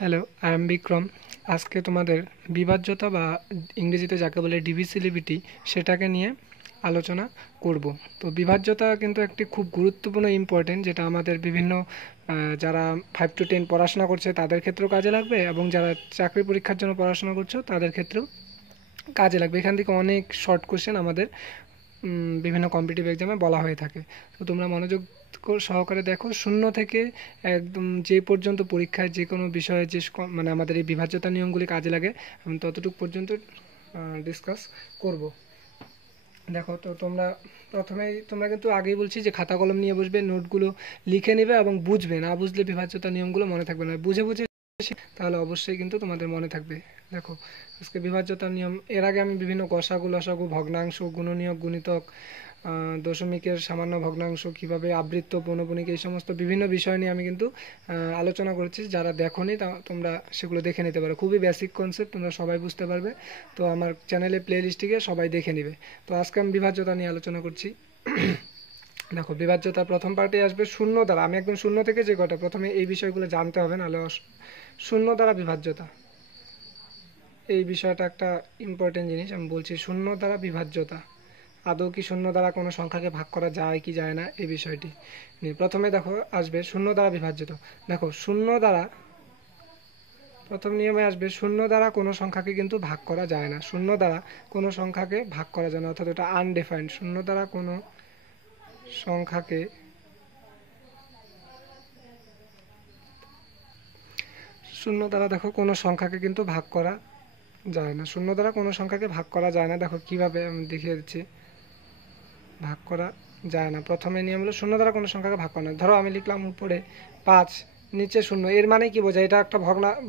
Hello, I am Vikram. আজকে তোমাদের বিভাজ্যতা বা ইংরেজিতে যাকে বলে ডিভিসিবিলিটি সেটাকে নিয়ে আলোচনা করব। তো বিভাজ্যতা কিন্তু একটি খুব গুরুত্বপূর্ণ ইম্পর্টেন্ট, যেটা আমাদের বিভিন্ন যারা 5 to 10 পড়াশোনা করছে তাদের ক্ষেত্রেও কাজে লাগবে, এবং যারা চাকরি পরীক্ষার জন্য পড়াশোনা করছো তাদের ক্ষেত্রেও কাজে লাগবে। এখান থেকে অনেক শর্ট কোশ্চেন আমাদের বিভিন্ন কম্পিটিটিভ এক্সামে বলা হয়ে থাকে। তো তোমরা মনোযোগ সহকারে দেখো, শূন্য থেকে একদম যে পর্যন্ত পরীক্ষায় যে কোনো বিষয়ে যে মানে আমাদের এই বিভাজ্যতা নিয়মগুলি কাজে লাগে আমি ততটুকু পর্যন্ত ডিসকাস করব। দেখো, তো তোমরা কিন্তু আগেই বলছি যে খাতা কলম নিয়ে বসবে, নোটগুলো লিখে নেবে এবং বুঝবে। না বুঝলে বিভাজ্যতা নিয়মগুলো মনে থাকবে না, বুঝে বুঝে তাহলে অবশ্যই কিন্তু তোমাদের মনে থাকবে। দেখো, আজকে বিভাজ্যতার নিয়ম, এর আগে আমি বিভিন্ন গসাগু লসাগু ভগ্নাংশ গুণনীয়ক গুণিতক দশমিকের সামান্য ভগ্নাংশ কিভাবে আবৃত্ত পৌনঃপুনিক এই সমস্ত বিভিন্ন বিষয় নিয়ে আমি কিন্তু আলোচনা করেছি। যারা দেখোনি তোমরা সেগুলো দেখে নিতে পারো, খুবই বেসিক কনসেপ্ট, তোমরা সবাই বুঝতে পারবে। তো আমার চ্যানেলে প্লে লিস্টে সবাই দেখে নিবে। তো আজকে আমি বিভাজ্যতা নিয়ে আলোচনা করছি। দেখো, বিভাজ্যতার প্রথম পার্টে আসবে শূন্য দ্বারা। আমি একদম শূন্য থেকে যে কটা, প্রথমে এই বিষয়গুলো জানতে হবে, নাহলে শূন্য দ্বারা বিভাজ্যতা, এই বিষয়টা একটা ইম্পর্টেন্ট জিনিস। আমি বলছি শূন্য দ্বারা বিভাজ্যতা, আদৌ কি শূন্য দ্বারা কোনো সংখ্যাকে ভাগ করা যায় কি যায় না এই বিষয়টি নিয়ে প্রথমে দেখো আসবে শূন্য দ্বারা বিভাজ্যতা। দেখো, শূন্য দ্বারা প্রথম নিয়মে আসবে শূন্য দ্বারা কোনো সংখ্যাকে কিন্তু ভাগ করা যায় না। শূন্য দ্বারা কোনো সংখ্যাকে ভাগ করা যায় না, অর্থাৎ এটা আনডিফাইন্ড। শূন্য দ্বারা কোনো সংখ্যাকে শূন্য দ্বারা দেখো কোনো সংখ্যাকে কিন্তু ভাগ করা যায় না। শূন্য দ্বারা কোনো সংখ্যাকে ভাগ করা যায় না। দেখো কিভাবে আমি দেখিয়ে দিচ্ছি, ভাগ করা যায় না। প্রথমে নিয়ম হলো শূন্য দ্বারা কোনো সংখ্যাকে ভাগ করা না। ধরো আমি লিখলাম উপরে 5, নিচে 0, এর মানে কি বোঝায়? এটা একটা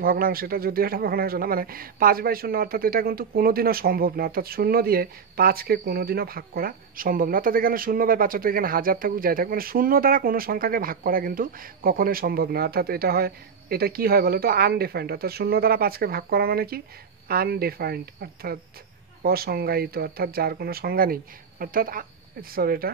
ভগ্নাংশ। এটা যদিও এটা ভগ্নাংশ না, মানে 5/0, অর্থাৎ এটা কিন্তু কোনোদিনও সম্ভব না। অর্থাৎ 0 দিয়ে 5কে কোনোদিনও ভাগ করা সম্ভব না। অর্থাৎ এখানে 0/5, অর্থাৎ এখানে 1000 থাকুক যাই থাকুক, মানে শূন্য দ্বারা কোনো সংখ্যাকে ভাগ করা কিন্তু কখনোই সম্ভব না। অর্থাৎ এটা কি হয় বলো তো? আনডিফাইন্ড। অর্থাৎ 0 দ্বারা 5কে ভাগ করা মানে কি? আনডিফাইন্ড, অর্থাৎ অসংজ্ঞায়িত, অর্থাৎ যার কোনো সংজ্ঞা নেই। অর্থাৎ এটা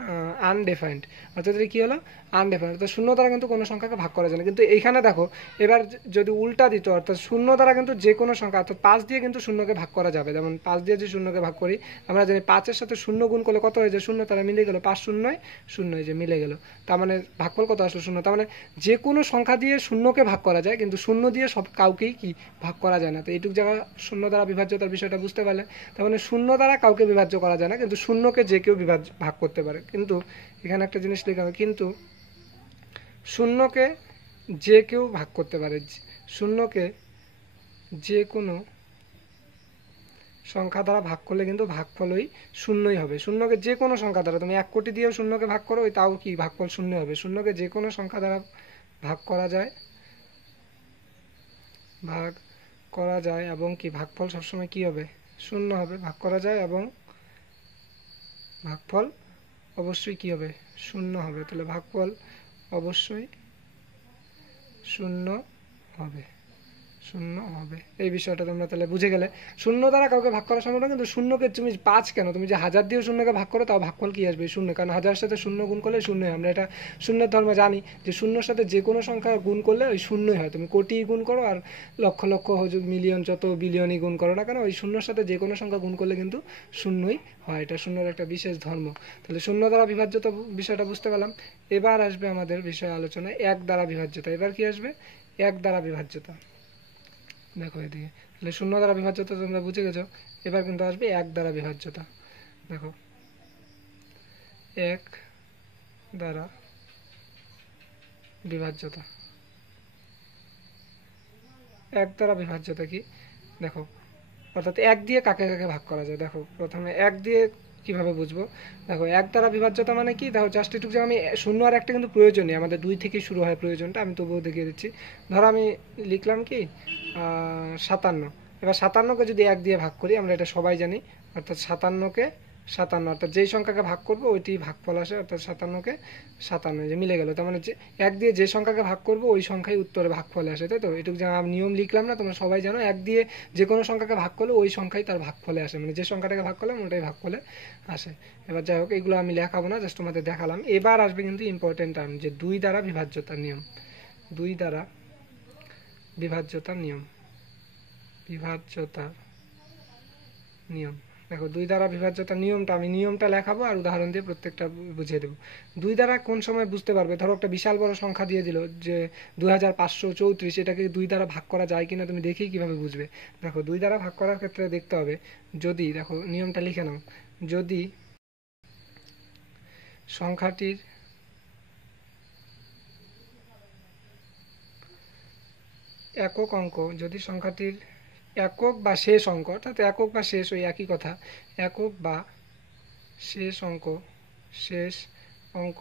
আনডিফাইন্ড। অর্থাৎ এটা কী হলো? আনডিফাইন্ড। অর্থাৎ শূন্য দ্বারা কিন্তু কোনো সংখ্যাকে ভাগ করা যায় না। কিন্তু এইখানে দেখো, এবার যদি উল্টা দিত, অর্থাৎ শূন্য দ্বারা কিন্তু যে কোনো সংখ্যা, অর্থাৎ 5 দিয়ে কিন্তু শূন্যকে ভাগ করা যাবে। যেমন 5 দিয়ে যে শূন্যকে ভাগ করি, আমরা জানি 5-এর সাথে 0 গুণ করলে কত হয়ে যায়? 0, তারা মিলে গেল। 5 শূন্যয় 0, যে মিলে গেল। তার মানে ভাগফল কত আসলো? 0। তার মানে যে কোনো সংখ্যা দিয়ে শূন্যকে ভাগ করা যায়, কিন্তু শূন্য দিয়ে কাউকেই কি ভাগ করা যায় না। তো এইটুক জায়গা শূন্য দ্বারা বিভাজ্যতার বিষয়টা বুঝতে পারলে। তার মানে শূন্য দ্বারা কাউকে বিভাজ্য করা যায় না, কিন্তু শূন্যকে যে কেউ ভাগ করতে পারে। কিন্তু এখানে একটা জিনিস লেখা হবে, কিন্তু শূন্যকে যে কেউ ভাগ করতে পারে। শূন্যকে যে কোনো সংখ্যা দ্বারা ভাগ করলে কিন্তু ভাগফলই শূন্যই হবে। শূন্যকে যে কোনো সংখ্যা দ্বারা, তুমি 1 কোটি দিয়েও শূন্যকে ভাগ করো, তাও কি ভাগফল শূন্য হবে। শূন্যকে যে কোনো সংখ্যা দ্বারা ভাগ করা যায় এবং কি ভাগফল সবসময় কি হবে? শূন্য হবে। ভাগ করা যায় এবং ভাগফল অবশ্যই কি হবে? শূন্য হবে। তাহলে ভাগফল অবশ্যই শূন্য হবে। এই বিষয়টা তোমরা তাহলে বুঝে গেলে। শূন্য দ্বারা কাউকে ভাগ করা সম্ভব না, কিন্তু শূন্যকে তুমি 5 কেন, তুমি যে 1000 দিয়েও শূন্যকে ভাগ করো, তাও ভাগফল কি আসবে? শূন্য। কারণ 1000-এর সাথে 0 গুণ করলে শূন্যই। আমরা এটা শূন্যের ধর্মে জানি যে শূন্যর সাথে যে কোনো সংখ্যা গুণ করলে ওই শূন্যই হয়। তুমি কোটি গুণ করো আর লক্ষ লক্ষ মিলিয়ন, যত বিলিয়নই গুণ করো না কেন, ওই শূন্যর সাথে যে কোনো সংখ্যা গুণ করলে কিন্তু শূন্যই হয়। এটা শূন্যর একটা বিশেষ ধর্ম। তাহলে শূন্য দ্বারা বিভাজ্যতা বিষয়টা বুঝতে পারলাম। এবার আসবে আমাদের বিষয় আলোচনায় 1 দ্বারা বিভাজ্যতা। এবার কি আসবে? 1 দ্বারা বিভাজ্যতা। দেখো এদিকে, তাহলে শূন্য দ্বারা বিভাজ্যতা তোমরা বুঝে গেছো। এবার কিন্তু আসবে 1 দ্বারা বিভাজ্যতা। দেখো, 1 দ্বারা বিভাজ্যতা। 1 দ্বারা বিভাজ্যতা কি? দেখো, অর্থাৎ 1 দিয়ে কাকে কাকে ভাগ করা যায়। দেখো, প্রথমে 1 দিয়ে কিভাবে বুঝবো? দেখো, 1 দ্বারা বিভাজ্যতা মানে কি? দেখো, জাস্ট একটু যে আমি 0 আর 1টা কিন্তু প্রয়োজন নেই, আমাদের 2 থেকেই শুরু হয় প্রয়োজনটা। আমি তবুও দেখিয়ে দিচ্ছি। ধরো আমি লিখলাম কি 57। এবার 57কে যদি 1 দিয়ে ভাগ করি, আমরা এটা সবাই জানি, অর্থাৎ 57কে 57, অর্থাৎ যেই সংখ্যাকে ভাগ করবো ওইটি ভাগফল আসে, অর্থাৎ 57কে 57, যে মিলে গেল। তার মানে যে 1 দিয়ে যে সংখ্যাকে ভাগ করবো ওই সংখ্যাই উত্তরে ভাগফলে আসে, তাই তো? এটুকু যে আমি নিয়ম লিখলাম না, তোমরা সবাই জানো 1 দিয়ে যে কোনো সংখ্যাকে ভাগ করলে ওই সংখ্যাই তার ভাগফলে আসে, মানে যে সংখ্যাটাকে ভাগ করলাম ওটাই ভাগফলে আসে। এবার যাই হোক, এগুলো আমি লেখাবো না, জাস্ট তোমাদের দেখালাম। এবার আসবে কিন্তু ইম্পর্টেন্ট টার্ম, যে 2 দ্বারা বিভাজ্যতার নিয়ম। 2 দ্বারা বিভাজ্যতার নিয়ম। বিভাজ্যতার নিয়ম দেখো, 2 দ্বারা বিভাজ্যতার নিয়মটা আমি নিয়মটা লেখাবো আর উদাহরণ দিয়ে প্রত্যেকটা বুঝিয়ে দেবো। 2 দ্বারা কোন সময় বুঝতে পারবে, ধরো একটা বিশাল বড় সংখ্যা দিয়ে দিল যে 2534, এটাকে 2 দ্বারা ভাগ করা যায় কিনা তুমি দেখেই কিভাবে বুঝবে। দেখো 2 দ্বারা ভাগ করার ক্ষেত্রে দেখতে হবে, যদি দেখো নিয়মটা লিখে নাও, যদি সংখ্যাটির একক অঙ্ক, যদি সংখ্যাটির একক বা শেষ অঙ্ক, অর্থাৎ একক বা শেষ ওই একই কথা, একক বা শেষ অঙ্ক, শেষ অঙ্ক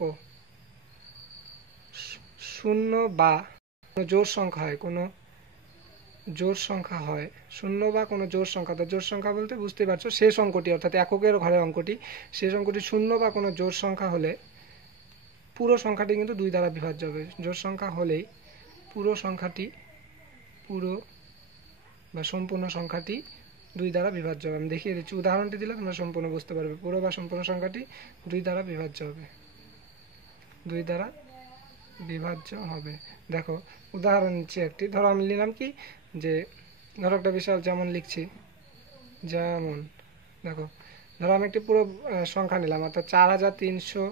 শূন্য বা কোনো জোড় সংখ্যা হয়, কোনো জোড় সংখ্যা হয়, শূন্য বা কোনো জোড় সংখ্যা, তো জোড় সংখ্যা বলতে বুঝতেই পারছো শেষ অঙ্কটি, অর্থাৎ এককের ঘরের অঙ্কটি, শেষ অঙ্কটি শূন্য বা কোনো জোড় সংখ্যা হলে পুরো সংখ্যাটি কিন্তু 2 দ্বারা বিভাজ্য হবে। জোড় সংখ্যা হলেই পুরো সংখ্যাটি, পুরো বা সম্পূর্ণ সংখ্যাটি 2 দ্বারা বিভাজ্য হবে। আমি দেখিয়ে দিচ্ছি, উদাহরণটি দিলে তোমরা সম্পূর্ণ বুঝতে পারবে। পুরো বা সম্পূর্ণ সংখ্যাটি 2 দ্বারা বিভাজ্য হবে, 2 দ্বারা বিভাজ্য হবে। দেখো উদাহরণ নিচ্ছি একটি, ধরো আমি নিলাম কি যে, ধরো একটা বিশাল, যেমন লিখছি, যেমন দেখো ধরো আমি একটি পুরো সংখ্যা নিলাম, অর্থাৎ 4354,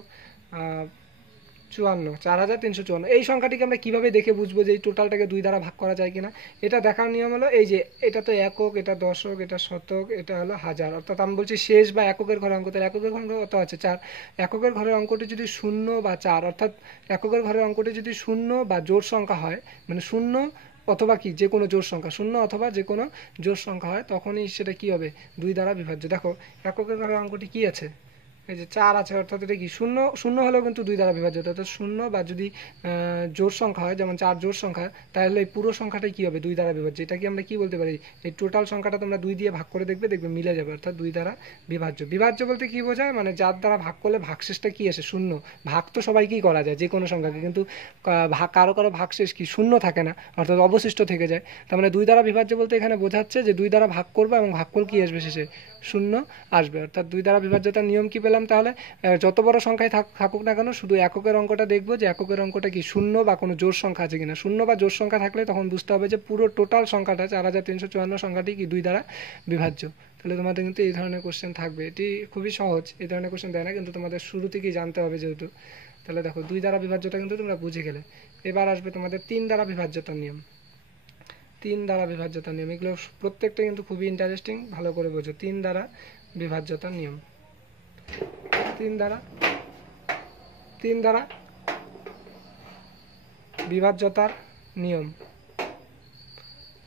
এই সংখ্যাটিকে আমরা কিভাবে দেখে বুঝবো যে এই টোটালটাকে 2 দ্বারা ভাগ করা যায় কিনা। এটা দেখার নিয়ম হলো এই যে, এটা তো একক, এটা দশক, এটা শতক, এটা হলো হাজার, অর্থাৎ আমি বলছি শেষ বা এককের ঘরের অঙ্ক, তাহলে এককের ঘরের কত আছে 4, এককের ঘরের অঙ্কটি যদি 0 বা 4, অর্থাৎ এককের ঘরের অঙ্কটি যদি 0 বা জোড় সংখ্যা হয়, মানে 0 অথবা কি যে কোনো জোড় সংখ্যা, 0 অথবা যে কোনো জোড় সংখ্যা হয়, তখনই সেটা কি হবে, 2 দ্বারা বিভাজ্য। দেখো এককের ঘরের অঙ্কটি কি আছে, এই যে 4 আছে, অর্থাৎ এটা কি শূন্য, শূন্য হলেও কিন্তু 2 দ্বারা বিভাজ্য, অর্থাৎ 0 বা যদি জোড় সংখ্যা হয়, যেমন 4 জোড় সংখ্যা, তাহলে এই পুরো সংখ্যাটাই কি হবে, 2 দ্বারা বিভাজ্য। এটা কি আমরা কি বলতে পারি, এই টোটাল সংখ্যাটা তোমরা 2 দিয়ে ভাগ করে দেখবে, দেখবে মিলে যাবে, অর্থাৎ 2 দ্বারা বিভাজ্য। বিভাজ্য বলতে কি বোঝায়, মানে যার দ্বারা ভাগ করলে ভাগশেষটা কি আসে, শূন্য। ভাগ তো সবাইকেই করা যায় যে কোনো সংখ্যাকে, কিন্তু কারো কারো ভাগশেষ কি শূন্য থাকে না, অর্থাৎ অবশিষ্ট থেকে যায়। তার মানে 2 দ্বারা বিভাজ্য বলতে এখানে বোঝাচ্ছে যে 2 দ্বারা ভাগ করবে এবং ভাগফল কি আসবে শেষে, শূন্য আসবে। অর্থাৎ 2 দ্বারা বিভাজ্যতার নিয়ম কি পেলাম তাহলে, যত বড় সংখ্যায় থাকুক না কেন, শুধু এককের অঙ্কটা দেখবো যে এককের অঙ্কটা কি শূন্য বা কোনো জোড় সংখ্যা আছে কিনা। শূন্য বা জোড় সংখ্যা থাকলে তখন বুঝতে হবে যে পুরো টোটাল সংখ্যাটা 4354 সংখ্যাটি কি 2 দ্বারা বিভাজ্য। তাহলে তোমাদের কিন্তু এই ধরনের কোশ্চেন থাকবে, এটি খুবই সহজ, এই ধরনের কোশ্চেন দেয় না, কিন্তু তোমাদের শুরু থেকেই জানতে হবে যেহেতু। তাহলে দেখো 2 দ্বারা বিভাজ্যতা কিন্তু তোমরা বুঝে গেলে। এবার আসবে তোমাদের 3 দ্বারা বিভাজ্যতার নিয়ম। 3 দ্বারা বিভাজ্যতার নিয়ম, এগুলো প্রত্যেকটা কিন্তু খুবই ইন্টারেস্টিং, ভালো করে বোঝো। 3 দ্বারা বিভাজ্যতার নিয়ম, 3 দ্বারা বিভাজ্যতার নিয়ম,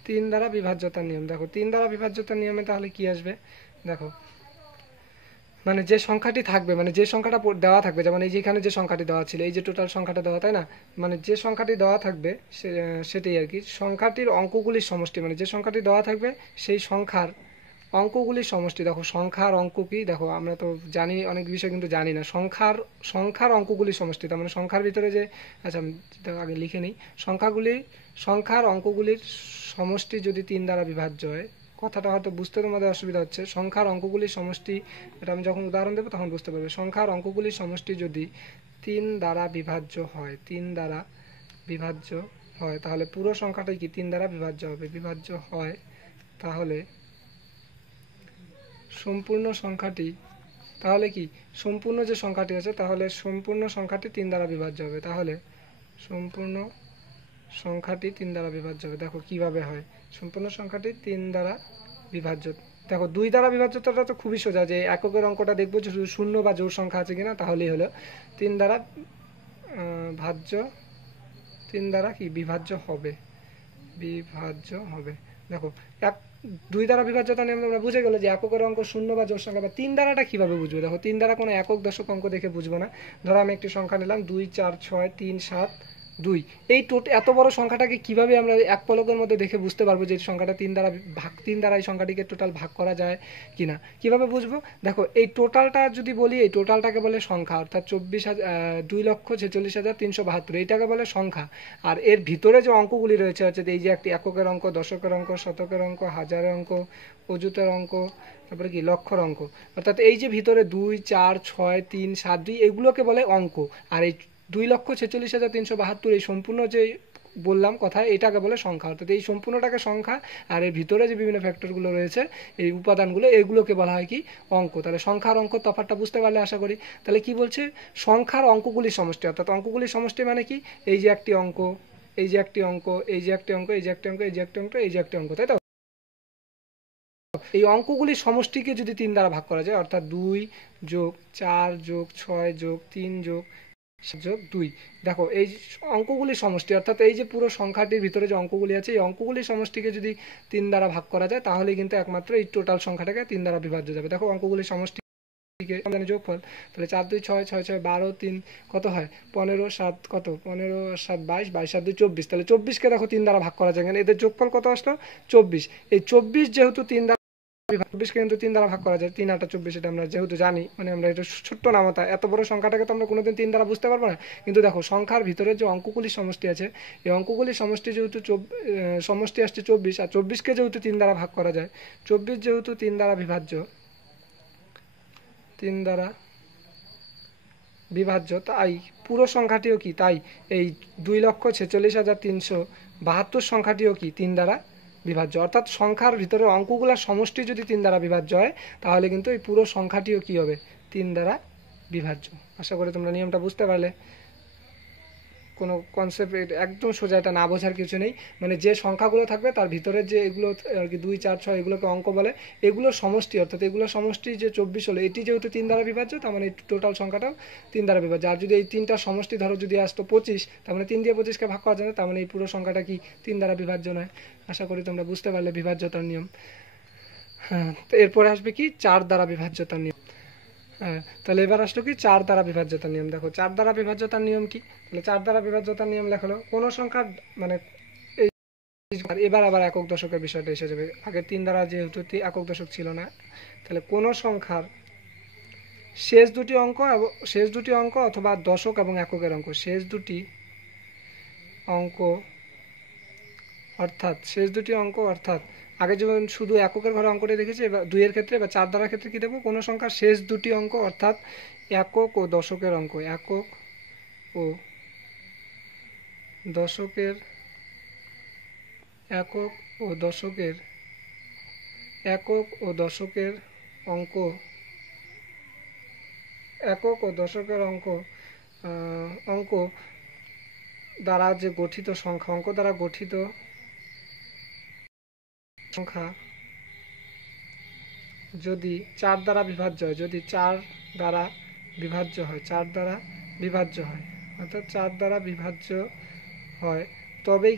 3 দ্বারা বিভাজ্যতার নিয়ম। দেখো 3 দ্বারা বিভাজ্যতার নিয়মে তাহলে কি আসবে, দেখো মানে যে সংখ্যাটি থাকবে, মানে যে সংখ্যাটা দেওয়া থাকবে, যেমন এই যে এখানে যে সংখ্যাটি দেওয়া ছিল, এই যে টোটাল সংখ্যাটা দেওয়া, তাই না, মানে যে সংখ্যাটি দেওয়া থাকবে সেটাই আর কি সংখ্যাটির অঙ্কগুলির সমষ্টি, মানে যে সংখ্যাটি দেওয়া থাকবে সেই সংখ্যার অঙ্কগুলির সমষ্টি। দেখো সংখ্যার অঙ্ক কি, দেখো আমরা তো জানি অনেক বিষয় কিন্তু জানি না, সংখ্যার অঙ্কগুলির সমষ্টি, তার মানে সংখ্যার ভিতরে যে, আচ্ছা আগে লিখে নিই, সংখ্যার অঙ্কগুলির সমষ্টি যদি 3 দ্বারা বিভাজ্য হয়, কথাটা হয়তো বুঝতে তোমাদের অসুবিধা হচ্ছে, সংখ্যার অঙ্কগুলির সমষ্টি, এটা আমি যখন উদাহরণ দেবো তখন বুঝতে পারবে। সংখ্যার অঙ্কগুলির সমষ্টি যদি 3 দ্বারা বিভাজ্য হয়, 3 দ্বারা বিভাজ্য হয়, তাহলে পুরো সংখ্যাটাই কি 3 দ্বারা বিভাজ্য হবে। বিভাজ্য হয় তাহলে সম্পূর্ণ সংখ্যাটি, তাহলে কি সম্পূর্ণ যে সংখ্যাটি আছে, তাহলে সম্পূর্ণ সংখ্যাটি 3 দ্বারা বিভাজ্য হবে, তাহলে সম্পূর্ণ সংখ্যাটি 3 দ্বারা বিভাজ্য হবে। দেখো কিভাবে হয়, সম্পূর্ণ সংখ্যাটি 3 দ্বারা বিভাজ্য। দেখো 2 দ্বারা বিভাজ্যতাটা তো খুবই সোজা, যে এককের অঙ্কটা দেখবো যে শুধু শূন্য বা জোড় সংখ্যা আছে কিনা, তাহলেই হলো 3 দ্বারা ভাজ্য, 3 দ্বারা কি বিভাজ্য হবে, বিভাজ্য হবে। দেখো 2 দ্বারা বিভাজ্যতা নিয়ম আমরা বুঝে গেল যে এককের অঙ্ক শূন্য বা জোড় সংখ্যা, বা 3 দ্বারাটা কিভাবে বুঝবো, দেখো 3 দ্বারা কোনো একক দশক অঙ্ক দেখে বুঝবো না। ধরো আমি একটি সংখ্যা নিলাম 2 4 6 3 7 2, এই এত বড় সংখ্যাটাকে কিভাবে আমরা এক পলকের মধ্যে দেখে বুঝতে পারবো যে সংখ্যাটা 3 দ্বারা এই সংখ্যাটিকে টোটাল ভাগ করা যায় কিনা, কিভাবে বুঝবো। দেখো এই টোটালটা যদি বলি, এই টোটালটাকে বলে সংখ্যা, অর্থাৎ 2,46,372, এইটাকে বলে সংখ্যা। আর এর ভিতরে যে অঙ্কগুলি রয়েছে, হচ্ছে এই যে একটি এককের অঙ্ক, দশকের অঙ্ক, শতকের অঙ্ক, হাজারের অঙ্ক, অযুতের অঙ্ক, তারপরে কি লক্ষর অঙ্ক, অর্থাৎ এই যে ভিতরে 2 4 6 3 7 2, এগুলোকে বলে অঙ্ক। আর এই 2,46,372 এই সম্পূর্ণ যে বললাম কথা, এটাকে বলে সংখ্যা। অর্থাৎ এই সম্পূর্ণটাকে সংখ্যা, আর এর ভিতরে যে বিভিন্ন ফ্যাক্টরগুলো রয়েছে, এই উপাদানগুলো, এগুলোকে বলা হয় কি অঙ্ক। তাহলে সংখ্যার অঙ্ক তফাৎটা বুঝতে পারলে আশা করি। তাহলে কি বলছে, সংখ্যার অঙ্কগুলির সমষ্টি। অর্থাৎ অঙ্কগুলির সমষ্টি মানে কি, এই যে একটি অঙ্ক, এই যে একটি অঙ্ক, এই যে একটি অঙ্ক, এই যে একটি অঙ্ক, এই যে একটি অঙ্ক, এই যে একটি অঙ্ক, তাই তো? এই অঙ্কগুলির সমষ্টিকে যদি 3 দ্বারা ভাগ করা যায়, অর্থাৎ 2 যোগ 4 যোগ 6 যোগ 3 যোগ 7 যোগ 2, দেখো এই অঙ্কগুলির সমষ্টি, অর্থাৎ এই যে পুরো সংখ্যাটির ভিতরে যে অঙ্কগুলি আছে, এই অঙ্কগুলির সমষ্টিকে যদি 3 দ্বারা ভাগ করা যায়, তাহলে কিন্তু একমাত্র এই টোটাল সংখ্যাটাকে 3 দ্বারা বিভাজ্য যাবে। দেখো অঙ্কগুলির সমষ্টি যোগফল, তাহলে 4 2 6 6 6 12 3 কত হয় 15 7 কত 15 7 22 22 7 2 24, তাহলে 24কে দেখো 3 দ্বারা ভাগ করা যায়, এখানে এদের যোগফল কত আসলো 24। এই 24 যেহেতু 3 দ্বারা 24কে কিন্তু 3 দ্বারা ভাগ করা যায়, 3 8 24, এটা আমরা যেহেতু জানি, মানে আমরা এটা ছোট্ট নামতা, এত বড় সংখ্যাটাকে তো আমরা কোনোদিন 3 দ্বারা বুঝতে পারবো না। কিন্তু দেখো সংখ্যার ভিতরে যে অঙ্কগুলির সমষ্টি আছে, এই অঙ্কগুলির সমষ্টি যেহেতু সমষ্টি আসছে 24, আর 24কে যেহেতু 3 দ্বারা ভাগ করা যায়, 24 যেহেতু 3 দ্বারা বিভাজ্য, 3 দ্বারা বিভাজ্য, তাই পুরো সংখ্যাটিও কি, তাই এই 2,46,372 সংখ্যাটিও কি 3 দ্বারা বিভাজ্য। অর্থাৎ সংখ্যার ভিতরে অঙ্কগুলোর সমষ্টি যদি 3 দ্বারা বিভাজ্য হয়, তাহলে কিন্তু এই পুরো সংখ্যাটিও কি হবে 3 দ্বারা বিভাজ্য। আশা করি তোমরা নিয়মটা বুঝতে পারলে। কোনো কনসেপ্ট একদম সোজা, এটা না বোঝার কিছু নেই। মানে যে সংখ্যাগুলো থাকবে তার ভিতরে যে এগুলো আর কি 2 4 6 এগুলোকে অঙ্ক বলে, এগুলোর সমষ্টি, অর্থাৎ এগুলোর সমষ্টি যে 24 হলো, এটি যেহেতু 3 দ্বারা বিভাজ্য, তার মানে এই টোটাল সংখ্যাটাও 3 দ্বারা বিভাজ্য। আর যদি এই তিনটার সমষ্টি ধরো যদি আসতো 25, তার মানে 3 দিয়ে 25কে ভাগ করা যায় না, তার মানে এই পুরো সংখ্যাটা কি 3 দ্বারা বিভাজ্য নয়। আশা করি তোমরা বুঝতে পারলে বিভাজ্যতার নিয়ম। হ্যাঁ, তো এরপরে আসবে কি 4 দ্বারা বিভাজ্যতার নিয়ম। হ্যাঁ, তাহলে এবার আসলো কি 4 দ্বারা বিভাজ্যতার নিয়ম। দেখো 4 দ্বারা বিভাজ্যতার নিয়ম কি, তাহলে 4 দ্বারা বিভাজ্যতার নিয়ম লেখলো কোনো সংখ্যার মানে এই, এবার আবার একক দশকের বিষয়টা এসে যাবে। আগে 3 দ্বারা যেহেতু একক দশক ছিল না, তাহলে কোনো সংখ্যার শেষ দুটি অঙ্ক অথবা দশক এবং এককের অঙ্ক, শেষ দুটি অঙ্ক অর্থাৎ আগে যেমন শুধু এককের ঘরে অঙ্কটা দেখেছি, এবার 2 এর ক্ষেত্রে বা 4 দ্বারার ক্ষেত্রে কি দেবো, কোনো সংখ্যার শেষ দুটি অঙ্ক অর্থাৎ একক ও দশকের অঙ্ক, একক ও দশকের অঙ্ক দ্বারা যে গঠিত সংখ্যা, অঙ্ক দ্বারা গঠিত সংখ্যা যদি 4 দ্বারা বিভাজ্য হয়, যদি 4 দ্বারা বিভাজ্য হয়, 4 দ্বারা বিভাজ্য হয়, অর্থাৎ 4 দ্বারা বিভাজ্য হয়, তবেই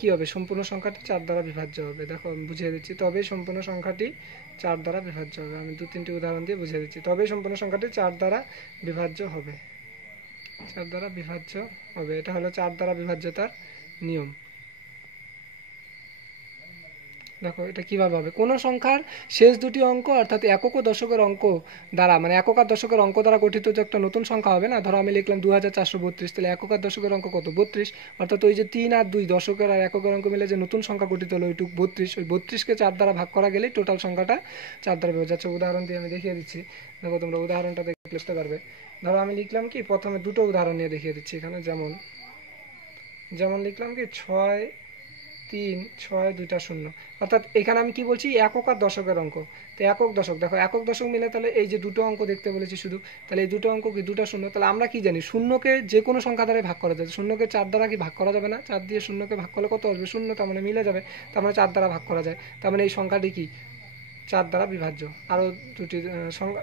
কি হবে, সম্পূর্ণ সংখ্যাটি 4 দ্বারা বিভাজ্য হবে। দেখো আমি বুঝিয়ে দিচ্ছি, তবেই সম্পূর্ণ সংখ্যাটি 4 দ্বারা বিভাজ্য হবে। আমি 2-3টি উদাহরণ দিয়ে বুঝিয়ে দিচ্ছি, তবেই সম্পূর্ণ সংখ্যাটি 4 দ্বারা বিভাজ্য হবে, 4 দ্বারা বিভাজ্য হবে। এটা হলো 4 দ্বারা বিভাজ্যতার নিয়ম। দেখো এটা কিভাবে হবে, কোন সংখ্যার শেষ দুটি অঙ্ক অর্থাৎ একক ও দশকের অঙ্ক দ্বারা, মানে একক আর দশকের অঙ্ক দ্বারা গঠিত যে একটা নতুন সংখ্যা হবে না, ধরো আমি লিখলাম 2432, তাহলে একক আর দশকের অঙ্ক কত 32, অর্থাৎ ওই যে 3 আর 2 দশকের আর এককের অঙ্ক মিলে যে নতুন সংখ্যা গঠিত হলো ওইটুক 32, ওই 32কে 4 দ্বারা ভাগ করা গেলেই টোটাল সংখ্যাটা 4 দ্বারা বিভাজ্য যাচ্ছে। উদাহরণ দিয়ে আমি দেখিয়ে দিচ্ছি, দেখো তোমরা উদাহরণটা দেখে বুঝতে পারবে। ধরো আমি লিখলাম কি, প্রথমে দুটো উদাহরণ নিয়ে দেখিয়ে দিচ্ছি এখানে, যেমন লিখলাম কি 6 3 6 2টা 0, অর্থাৎ এখানে আমি কি বলছি একক আর দশকের অঙ্ক। তো একক দশক, দেখো একক দশক মিলে তাহলে এই যে দুটো অঙ্ক দেখতে বলেছি শুধু, তাহলে এই দুটো অঙ্ক কি 2টা 0, তাহলে আমরা কি জানি শূন্যকে যে কোনো সংখ্যা দ্বারাই ভাগ করা যায়, শূন্যকে 4 দ্বারা কি ভাগ করা যাবে না, 4 দিয়ে শূন্যকে ভাগ করলে কত আসবে 0, তার মানে মিলে যাবে, তার মানে 4 দ্বারা ভাগ করা যায়, তার মানে এই সংখ্যাটি কি 4 দ্বারা বিভাজ্য। আরও দুটি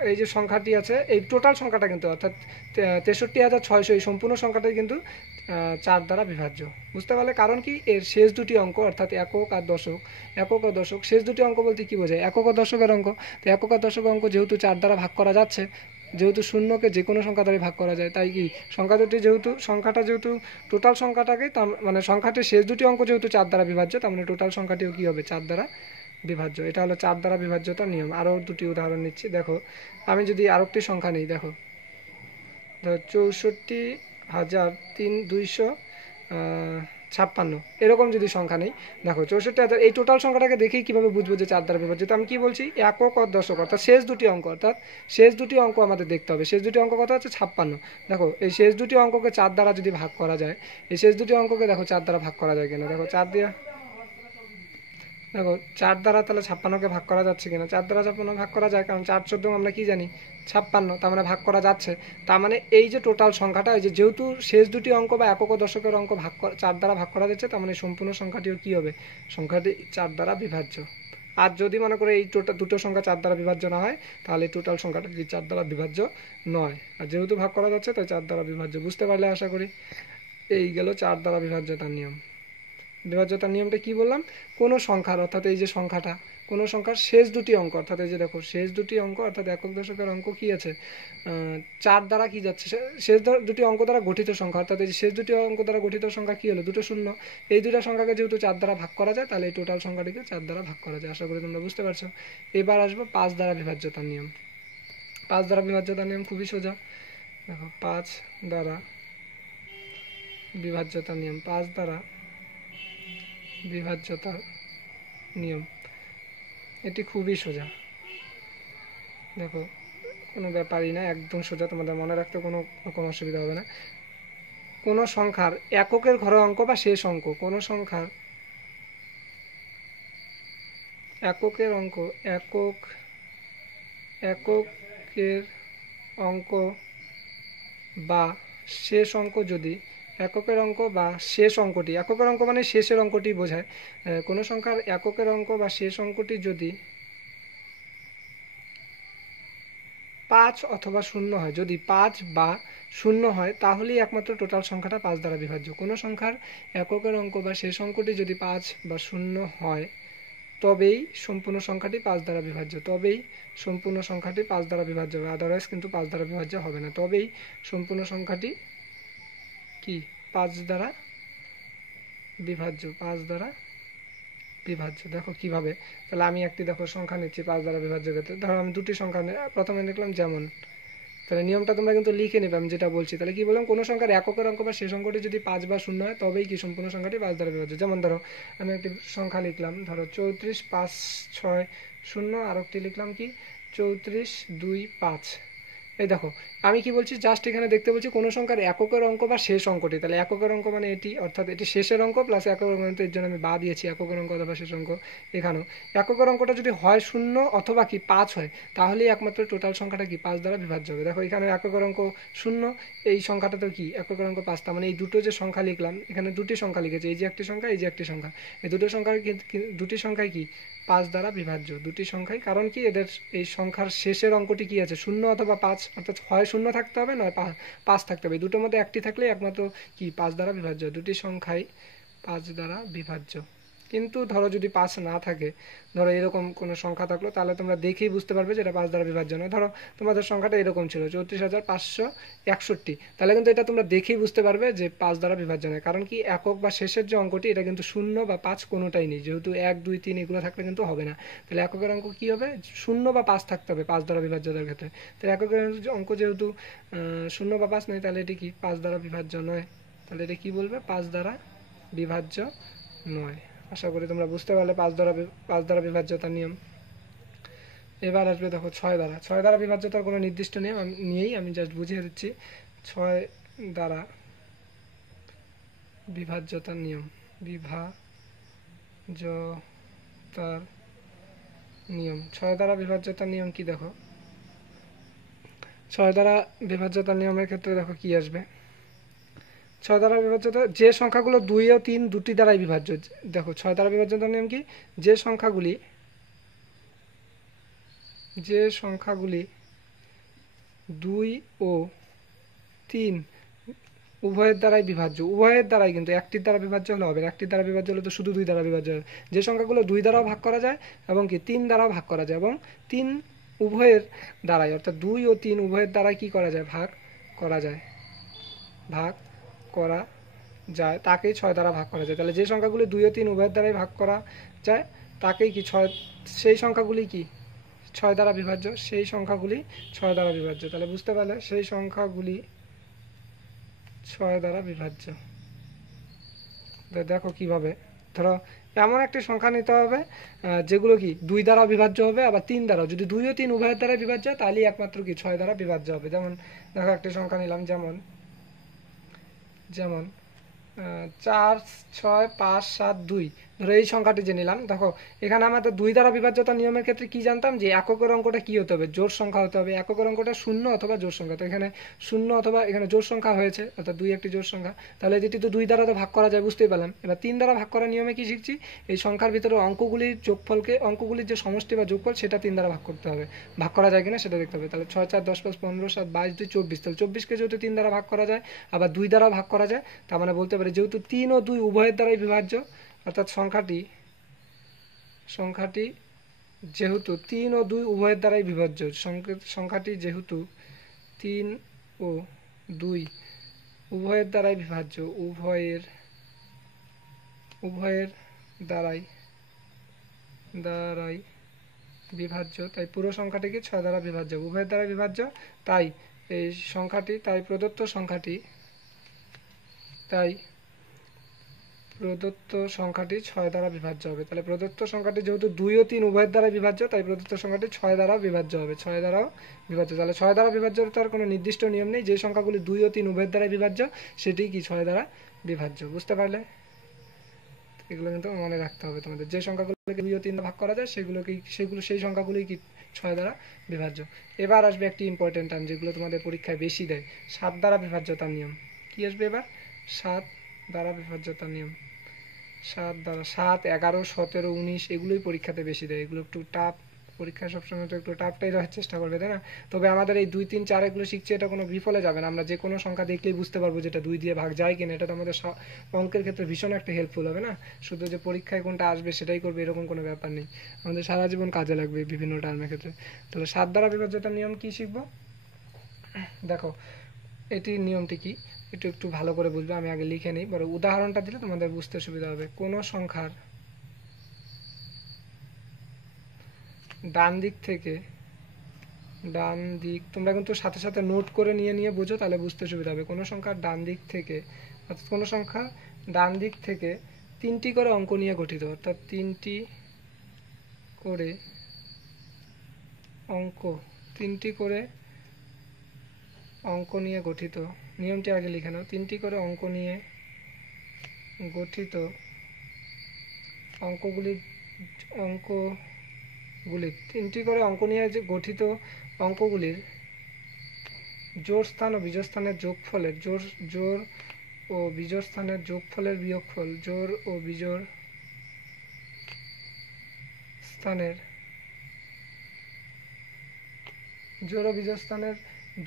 এই যে সংখ্যাটি আছে, এই টোটাল সংখ্যাটা কিন্তু অর্থাৎ 63,600, এই সম্পূর্ণ সংখ্যাটাই কিন্তু 4 দ্বারা বিভাজ্য। বুঝতে পারলে, কারণ কি এর শেষ দুটি অঙ্ক অর্থাৎ একক আর দশক, শেষ দুটি অঙ্ক বলতে কি বোঝায়, একক ও দশকের অঙ্ক। তো একক আর দশকের অঙ্ক যেহেতু 4 দ্বারা ভাগ করা যাচ্ছে, যেহেতু শূন্যকে যে কোনো সংখ্যা দ্বারা ভাগ করা যায়, তাই কি সংখ্যাটা যেহেতু টোটাল সংখ্যাটাকে, তার মানে সংখ্যাটির শেষ দুটি অঙ্ক যেহেতু 4 দ্বারা বিভাজ্য, তার মানে টোটাল সংখ্যাটিও কি হবে 4 দ্বারা বিভাজ্য। এটা হলো 4 দ্বারা বিভাজ্যতার নিয়ম। আরও দুটি উদাহরণ নিচ্ছি, দেখো আমি যদি আরেকটি সংখ্যা নিই, দেখো 64,200 56 এরকম যদি সংখ্যা নেই, দেখো 64,000, এই টোটাল সংখ্যাটাকে দেখেই কীভাবে বুঝবো যে 4 দ্বারা বিভাজ্য? তো আমি কি বলছি, একক আর দশক, অর্থাৎ শেষ দুটি অঙ্ক, আমাদের দেখতে হবে। শেষ দুটি অঙ্ক কত হচ্ছে? 56। দেখো এই শেষ দুটি অঙ্ককে 4 দ্বারা যদি ভাগ করা যায়, এই শেষ দুটি অঙ্ককে দেখো 4 দ্বারা ভাগ করা যায় কিনা, দেখো 4 দিয়ে, দেখো 4 দ্বারা তাহলে 56কে ভাগ করা যাচ্ছে কিনা, 4 দ্বারা 56 ভাগ করা যায়, কারণ 4 14 আমরা কি জানি 56, তার মানে ভাগ করা যাচ্ছে। তার মানে এই যে টোটাল সংখ্যাটা, এই যে যেহেতু শেষ দুটি অঙ্ক বা একক ও দশকের অঙ্ক 4 দ্বারা ভাগ করা যাচ্ছে, তার মানে সম্পূর্ণ সংখ্যাটিও কি হবে? সংখ্যাটি 4 দ্বারা বিভাজ্য। আর যদি মনে করে এই দুটো সংখ্যা 4 দ্বারা বিভাজ্য না হয়, তাহলে টোটাল সংখ্যাটা কি 4 দ্বারা বিভাজ্য নয়। আর যেহেতু ভাগ করা যাচ্ছে, তাই 4 দ্বারা বিভাজ্য। বুঝতে পারলে আশা করি। এই গেল 4 দ্বারা বিভাজ্যতার নিয়ম। বিভাজ্যতার নিয়মটা কি বললাম? কোনো সংখ্যার, অর্থাৎ এই যে সংখ্যাটা, কোনো সংখ্যার শেষ দুটি অঙ্ক, অর্থাৎ এই যে দেখো শেষ দুটি অঙ্ক, অর্থাৎ একক দশকের অঙ্ক কি আছে? 4 দ্বারা কি যাচ্ছে? শেষ দুটি অঙ্ক দ্বারা গঠিত সংখ্যা, অর্থাৎ এই শেষ দুটি অঙ্ক দ্বারা গঠিত সংখ্যা কি হলো? দুটো শূন্য। এই দুটো সংখ্যাকে যেহেতু 4 দ্বারা ভাগ করা যায়, তাহলে এই টোটাল সংখ্যাটিকে 4 দ্বারা ভাগ করা যায়। আশা করি তোমরা বুঝতে পারছো। এবার আসবো 5 দ্বারা বিভাজ্যতার নিয়ম। 5 দ্বারা বিভাজ্যতার নিয়ম খুবই সোজা। দেখো 5 দ্বারা বিভাজ্যতার নিয়ম, 5 দ্বারা বিভাজ্যতার নিয়ম, এটি খুবই সোজা। দেখো কোনো ব্যাপারই না, একদম সোজা, তোমাদের মনে রাখতে কোনো রকম অসুবিধা হবে না। কোনো সংখ্যার এককের ঘর অঙ্ক বা শেষ অঙ্ক, কোনো সংখ্যার এককের অঙ্ক, এককের অঙ্ক বা শেষ অঙ্ক যদি, এককের অঙ্ক বা শেষ অঙ্কটি, এককের অঙ্ক মানে শেষের অঙ্কটি বোঝায়। কোনো সংখ্যার এককের অঙ্ক বা শেষ অঙ্কটি যদি 5 অথবা 0 হয়, যদি 5 বা 0 হয়, তাহলেই একমাত্র টোটাল সংখ্যাটা 5 দ্বারা বিভাজ্য। কোনো সংখ্যার এককের অঙ্ক বা শেষ অঙ্কটি যদি 5 বা 0 হয়, তবেই সম্পূর্ণ সংখ্যাটি 5 দ্বারা বিভাজ্য। তবেই সম্পূর্ণ সংখ্যাটি 5 দ্বারা বিভাজ্য হবে, আদারওয়াইজ কিন্তু 5 দ্বারা বিভাজ্য হবে না। তবেই সম্পূর্ণ সংখ্যাটি কি 5 দ্বারা বিভাজ্য, 5 দ্বারা বিভাজ্য। দেখো কিভাবে, তাহলে আমি একটি দেখো সংখ্যা নিচ্ছি 5 দ্বারা বিভাজ্য ক্ষেত্রে। ধরো আমি দুটি সংখ্যা প্রথমে লিখলাম যেমন, তাহলে নিয়মটা তোমরা কিন্তু লিখে নেবে আমি যেটা বলছি। তাহলে কি বললাম, কোনো সংখ্যার এককের অঙ্ক বা শেষ অঙ্কটি যদি 5 বা 0 হয়, তবেই কি সম্পূর্ণ সংখ্যাটি 5 দ্বারা বিভাজ্য। যেমন ধরো আমি একটি সংখ্যা লিখলাম, ধরো 34 5 6 0, আর একটি লিখলাম কি 34 2 5। এই দেখো আমি কি বলছি, জাস্ট এখানে দেখতে বলছি কোনো সংখ্যার এককের অঙ্ক বা শেষ অঙ্কটি। তাহলে এককের অঙ্ক মানে এটি, অর্থাৎ এটি শেষের অঙ্ক প্লাস এককের অঙ্ক, এর জন্য আমি বা দিয়েছি এককের অঙ্ক অথবা শেষ অঙ্ক। এখানেও এককের অঙ্কটা যদি হয় 0 অথবা কি 5 হয়, তাহলেই একমাত্র টোটাল সংখ্যাটা কি 5 দ্বারা বিভাজ্য হবে। দেখো এখানে এককের অঙ্ক 0, এই সংখ্যাটা তো কি এককের অঙ্ক 5, তার মানে এই দুটো যে সংখ্যা লিখলাম, এখানে দুটি সংখ্যা লিখেছি, এই যে একটি সংখ্যা, এই যে একটি সংখ্যা, এই দুটি সংখ্যাই কি 5 দ্বারা বিভাজ্য। দুটি সংখ্যাই, কারণ কি এদের এই সংখ্যার শেষের অঙ্কটি কি আছে 0 অথবা 5, অর্থাৎ হয় 0 থাকতে হবে, নয় 5 থাকতে হবে। দুটোর মধ্যে একটি থাকলে একমাত্র কি 5 দ্বারা বিভাজ্য। দুটি সংখ্যাই 5 দ্বারা বিভাজ্য। কিন্তু ধরো যদি 5 না থাকে, ধরো এরকম কোনো সংখ্যা থাকলো, তাহলে তোমরা দেখেই বুঝতে পারবে যে এটা 5 দ্বারা বিভাজ্য নয়। ধরো তোমাদের সংখ্যাটা এরকম ছিল 34,561, তাহলে কিন্তু এটা তোমরা দেখেই বুঝতে পারবে যে 5 দ্বারা বিভাজ্য নয়। কারণ কি একক বা শেষের যে অঙ্কটি, এটা কিন্তু 0 বা 5 কোনোটাই নেই, যেহেতু 1 2 3 এগুলো থাকলে কিন্তু হবে না। তাহলে এককের অঙ্ক কি হবে, 0 বা 5 থাকতে হবে 5 দ্বারা বিভাজ্যতার ক্ষেত্রে। তাহলে এককের অঙ্ক যেহেতু 0 বা 5 নয়, তাহলে এটি কি 5 দ্বারা বিভাজ্য নয়। তাহলে এটা কি বলবে, 5 দ্বারা বিভাজ্য নয়। আশা করি তোমরা বুঝতে পারলে 5 দ্বারা বিভাজ্যতার নিয়ম। এবার আসবে দেখো 6 দ্বারা বিভাজ্যতার কোনো নির্দিষ্ট নিয়ম নিয়েই আমি জাস্ট বুঝিয়ে দিচ্ছি। 6 দ্বারা বিভাজ্যতার নিয়ম, বিভাজ্যতার নিয়ম, 6 দ্বারা বিভাজ্যতার নিয়ম কি দেখো, 6 দ্বারা বিভাজ্যতার নিয়মের ক্ষেত্রে দেখো কি আসবে। 6 দ্বারা বিভাজ্যতা, যে সংখ্যাগুলো 2 ও 3 দুটি দ্বারাই বিভাজ্য। দেখো 6 দ্বারা বিভাজ্যতার নিয়ম কি, যে সংখ্যাগুলি 2 ও 3 উভয়ের দ্বারাই বিভাজ্য। উভয়ের দ্বারাই, কিন্তু একটির দ্বারা বিভাজ্য হলে হবে না। একটির দ্বারা বিভাজ্য হলে তো শুধু 2 দ্বারা বিভাজ্য হবে। যে সংখ্যাগুলো 2 দ্বারাও ভাগ করা যায় এবং কি 3 দ্বারাও ভাগ করা যায়, এবং 3 উভয়ের দ্বারাই, অর্থাৎ 2 ও 3 উভয়ের দ্বারাই কি করা যায়, ভাগ করা যায়, তাকেই 6 দ্বারা ভাগ করা যায়। তাহলে যে সংখ্যাগুলি 2 ও 3 উভয়ের দ্বারাই ভাগ করা যায়, তাকেই কি 6, সেই সংখ্যাগুলি কি 6 দ্বারা বিভাজ্য, সেই সংখ্যাগুলি 6 দ্বারা বিভাজ্য। তাহলে বুঝতে পারলে সেই সংখ্যাগুলি 6 দ্বারা বিভাজ্য। তো দেখো কিভাবে, ধরো এমন একটি সংখ্যা নিতে হবে যেগুলো কি 2 দ্বারা বিভাজ্য হবে, আবার 3 দ্বারা, যদি 2 ও 3 উভয়ের দ্বারা বিভাজ্য হয় তাহলে একমাত্র কি 6 দ্বারা বিভাজ্য হবে। যেমন দেখো একটি সংখ্যা নিলাম, যেমন যেমন 4 6 5 7 2, ধরো এই সংখ্যাটি যে নিলাম, দেখো এখানে আমাদের 2 দ্বারা বিভাজ্যতা নিয়মের ক্ষেত্রে কি জানতাম যে এককের অঙ্কটা কি হতে হবে, জোড় সংখ্যা হতে হবে। এককের অঙ্কটা শূন্য অথবা জোড় সংখ্যা, তো এখানে শূন্য অথবা এখানে জোড় সংখ্যা হয়েছে, অর্থাৎ 2 একটি জোড় সংখ্যা, তাহলে যেটি তো 2 দ্বারা তো ভাগ করা যায়, বুঝতেই পারলাম। এবার 3 দ্বারা ভাগ করার নিয়মে কি শিখছি, এই সংখ্যার ভিতরে অঙ্কগুলির যোগফলকে, অঙ্কগুলির যে সমষ্টি বা যোগফল সেটা 3 দ্বারা ভাগ করতে হবে, ভাগ করা যায় কিনা সেটা দেখতে হবে। তাহলে 6 4 10 5 15 7 22 2 24, তাহলে 24কে যেহেতু 3 দ্বারা ভাগ করা যায়, আবার 2 দ্বারা ভাগ করা যায়, তার মানে বলতে পারি যেহেতু 3 ও 2 উভয়ের দ্বারাই বিভাজ্য, অর্থাৎ সংখ্যাটি যেহেতু 3 ও 2 উভয়ের দ্বারাই বিভাজ্য, সংখ্যাটি যেহেতু 3 ও 2 উভয়ের দ্বারাই বিভাজ্য, উভয়ের দ্বারাই বিভাজ্য, তাই পুরো সংখ্যাটিকে 6 দ্বারা বিভাজ্য, উভয়ের দ্বারা বিভাজ্য, তাই এই সংখ্যাটি, তাই প্রদত্ত সংখ্যাটি 6 দ্বারা বিভাজ্য হবে। তাহলে প্রদত্ত সংখ্যাটি যেহেতু 2 ও 3 উভয়ের দ্বারা বিভাজ্য, তাই প্রদত্ত সংখ্যাটি 6 দ্বারা বিভাজ্য হবে, 6 দ্বারাও বিভাজ্য। তাহলে 6 দ্বারা বিভাজ্যতার কোনো নির্দিষ্ট নিয়ম নেই, যে সংখ্যাগুলি 2 ও 3 উভয়ের দ্বারা বিভাজ্য সেটি কি 6 দ্বারা বিভাজ্য, বুঝতে পারলে? এগুলো কিন্তু মনে রাখতে হবে তোমাদের, যে সংখ্যাগুলোকে 2 ও 3 ভাগ করা যায় সেই সংখ্যাগুলোই কি 6 দ্বারা বিভাজ্য। এবার আসবে একটি ইম্পর্টেন্ট টার্ম যেগুলো তোমাদের পরীক্ষায় বেশি দেয়, 7 দ্বারা বিভাজ্যতার নিয়ম। কি আসবে এবার? 7 দ্বারা বিভাজ্যতার নিয়ম। 7 দ্বারা, 7 11 17 19 এগুলোই পরীক্ষাতে বেশি দেয়, এগুলো একটু টাফ, পরীক্ষায় সবসময় তো একটু টাফটাই দেওয়ার চেষ্টা করবে, তাই না? তবে আমাদের এই 2 3 4 এগুলো শিখছে, এটা কোনো বিফলে যাবে না, আমরা যে কোনো সংখ্যা দেখলেই বুঝতে পারবো যেটা 2 দিয়ে ভাগ যায় কিনা, এটা তো আমাদের অঙ্কের ক্ষেত্রে ভীষণ একটা হেল্পফুল হবে না, শুধু যে পরীক্ষায় কোনটা আসবে সেটাই করবে এরকম কোনো ব্যাপার নেই, আমাদের সারা জীবন কাজে লাগবে বিভিন্ন টার্মের ক্ষেত্রে। তাহলে 7 দ্বারা বিভাজ্যতার নিয়ম কি শিখবো, দেখো এটির নিয়মটি কি একটু একটু ভালো করে বুঝবে, আমি আগে লিখে নিই, বড় উদাহরণটা দিলে তোমাদের বুঝতে সুবিধা হবে। কোনো সংখ্যার ডান দিক, তোমরা কিন্তু সাথে সাথে নোট করে নিয়ে বোঝো, তাহলে বুঝতে সুবিধা হবে। কোনো সংখ্যার ডান দিক থেকে, অর্থাৎ কোনো সংখ্যা ডান দিক থেকে 3টি করে অঙ্ক নিয়ে গঠিত, অর্থাৎ 3টি করে অঙ্ক নিয়ে গঠিত, নিয়মটি আগে লিখে নাও। 3টি করে অঙ্ক নিয়ে গঠিত অঙ্কগুলি 3টি করে অঙ্ক নিয়ে গঠিত অঙ্কগুলির জোড় স্থান ও বিজোড় স্থানের যোগফলের জোড় ও বিজোড় স্থানের যোগফলের বিয়োগফল, জোড় ও বিজোড় স্থানের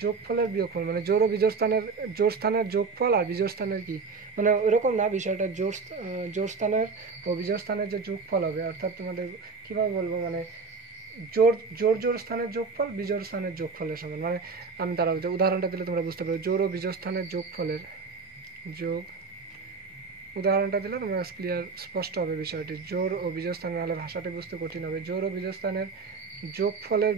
যোগফলের বিয়োগফল, মানে জোড় ও বিজোড় স্থানের যোগফল আর বিজোড় স্থানের কি, মানে ওরকম না বিষয়টা, জোড় স্থানের ও বিজোড় স্থানের যে যোগফল হবে, অর্থাৎ তোমাদের কিভাবে বলবো, মানে জোড় স্থানের যোগফল বিজোড় স্থানের যোগফলের সমান, মানে আমি দাঁড়াবো যে উদাহরণটা দিলে তোমরা বুঝতে পারো, জোড় ও বিজোড় স্থানের যোগফলের উদাহরণটা দিলে তোমরা ক্লিয়ার স্পষ্ট হবে বিষয়টি। জোড় ও বিজোড় স্থানের, নাহলে ভাষাটি বুঝতে কঠিন হবে। জোড় ও বিজোড় স্থানের যোগফলের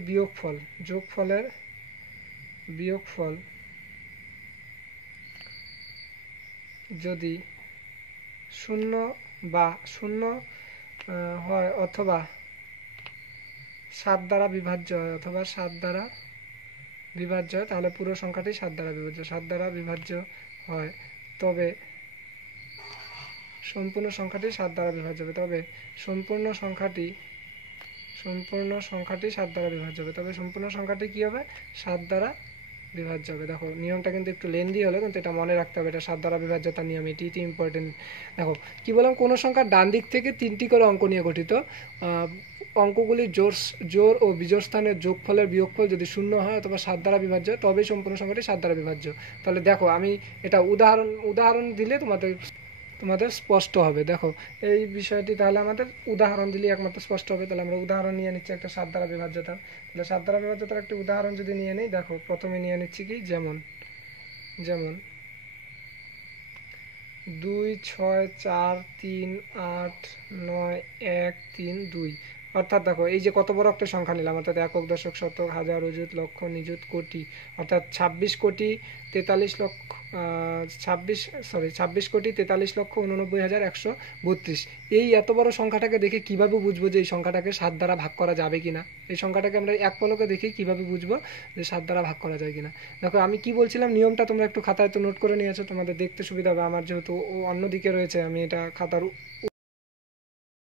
বিয়োগফল যদি শূন্য হয় অথবা 7 দ্বারা বিভাজ্য হয়, তাহলে পুরো সংখ্যাটি 7 দ্বারা বিভাজ্য হয়, তবে সম্পূর্ণ সংখ্যাটি 7 দ্বারা বিভাজ্য হবে, তবে সম্পূর্ণ সংখ্যাটি 7 দ্বারা বিভাজ্য হবে, তবে সম্পূর্ণ সংখ্যাটি কি হবে, 7 দ্বারা বিভাজ্য হবে। দেখো নিয়মটা কিন্তু একটু লেন্দি হলো, কিন্তু এটা মনে রাখতে হবে, এটা 7 দ্বারা বিভাজ্যতার নিয়ম, এটি ইম্পর্টেন্ট। দেখো কি বললাম, কোনো সংখ্যার ডান দিক থেকে 3টি করে অঙ্ক নিয়ে গঠিত, অঙ্কগুলির জোড় ও বিজোড় স্থানের যোগফলের বিয়োগফল যদি শূন্য হয় অথবা 7 দ্বারা বিভাজ্য হয়, তবেই সম্পূর্ণ সংখ্যাটি 7 দ্বারা বিভাজ্য। তাহলে দেখো আমি এটা উদাহরণ দিলে তোমাদের স্পষ্ট হবে। দেখো এই বিষয়টি তাহলে আমাদের উদাহরণ দিলে একমাত্র স্পষ্ট হবে। তাহলে আমরা উদাহরণ নিয়ে নিচ্ছি একটা 7 দ্বারা বিভাজ্যতা। তাহলে 7 দ্বারা বিভাজ্যতার একটি উদাহরণ যদি নিয়ে নিই, দেখো প্রথমে নিয়ে নিচ্ছি কি, যেমন 2 6 4 3 8 9 1 3 2, অর্থাৎ দেখো এই যে কত বড় একটা সংখ্যা নিলাম, অর্থাৎ একক, দশক, শতক, হাজার, অযুত, লক্ষ, নিযুত, কোটি, অর্থাৎ 26,43,89,132। এই এত বড় সংখ্যাটাকে দেখে কিভাবে বুঝবো যে এই সংখ্যাটাকে 7 দ্বারা ভাগ করা যাবে কিনা? এই সংখ্যাটাকে আমরা এক পলকে দেখে কিভাবে বুঝবো যে 7 দ্বারা ভাগ করা যায় কিনা? দেখো আমি কি বলছিলাম, নিয়মটা তোমরা একটু খাতায় তো নোট করে নিয়েছো, তোমাদের দেখতে সুবিধা হবে। আমার যেহেতু অন্যদিকে রয়েছে, আমি এটা খাতার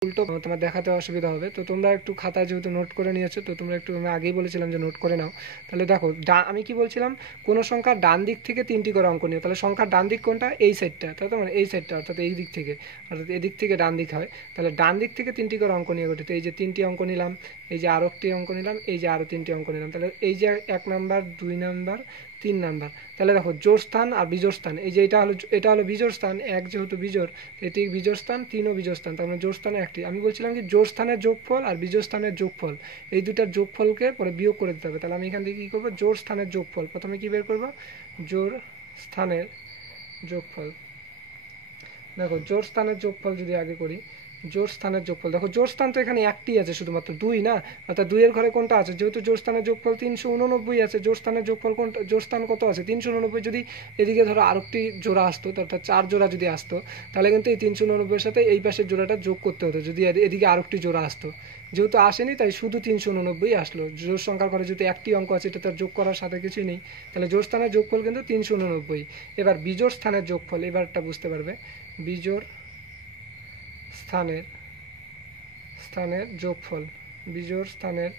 উল্টো তোমার দেখাতে অসুবিধা হবে, তো তোমরা একটু খাতায় যেহেতু নোট করে নিয়েছো, তো তোমরা একটু, আমি আগেই বলেছিলাম যে নোট করে নাও। তাহলে দেখো আমি কি বলছিলাম, কোন সংখ্যার ডান দিক থেকে 3টি করে অঙ্ক নিও। তাহলে সংখ্যার ডান দিক কোনটা? এই সাইডটা, তাই তো, মানে এই সাইডটা, অর্থাৎ এই দিক থেকে, অর্থাৎ এদিক থেকে ডান দিক হয়। তাহলে ডান দিক থেকে 3টি করে অঙ্ক নিয়ে গঠিত। এই যে 3টি অঙ্ক নিলাম, এই যে আরো একটি অঙ্ক নিলাম, এই যে আরো 3টি অঙ্ক নিলাম। তাহলে এই যে 1 নাম্বার, 2 নাম্বার, 3 নাম্বার। তাহলে দেখো জোড় স্থান আর বিজোড় স্থান, এই যে এটা হলো বিজোড় স্থান, 1 যেহেতু বিজোড়, এটি বিজোড় স্থান, 3ও বিজোড় স্থান, তার মানে জোড় স্থানে একটি। আমি বলছিলাম কি জোড় স্থানের যোগফল আর বিজোড় স্থানের যোগফল, এই দুটার যোগফলকে পরে বিয়োগ করে দিতে হবে। তাহলে আমি এখান থেকে কী করবো, জোড় স্থানের যোগফল প্রথমে কি বের করবো, জোড় স্থানের যোগফল। দেখো জোড় স্থানের যোগফল যদি আগে করি, জোড় স্থানের যোগফল, দেখো জোড় স্থান তো এখানে একটি আছে, শুধুমাত্র 2 না, অর্থাৎ 2 এর ঘরে কোনটা আছে, যেহেতু জোড় স্থানের যোগফল 389 আছে, জোড় স্থানের যোগফল কোনটা, জোড় স্থান কত আছে 389। যদি এদিকে ধরো আরেকটি জোড়া আসতো, অর্থাৎ 4 জোড়া যদি আসতো, তাহলে কিন্তু এই 389 এর সাথে এই পাশের জোড়াটা যোগ করতে হতো, যদি এদিকে আরেকটি জোড়া আসতো। যেহেতু আসেনি তাই শুধু 389 আসলো। জোড় সংখ্যার ঘরে যেহেতু একটি অঙ্ক আছে, এটা তার যোগ করার সাথে কিছুই নেই, তাহলে জোড় স্থানের যোগফল কিন্তু 389। এবার বিজোড় স্থানের যোগফল, এবারটা বুঝতে পারবে, বিজোড় স্থানের যোগফল, বিজোড় স্থানের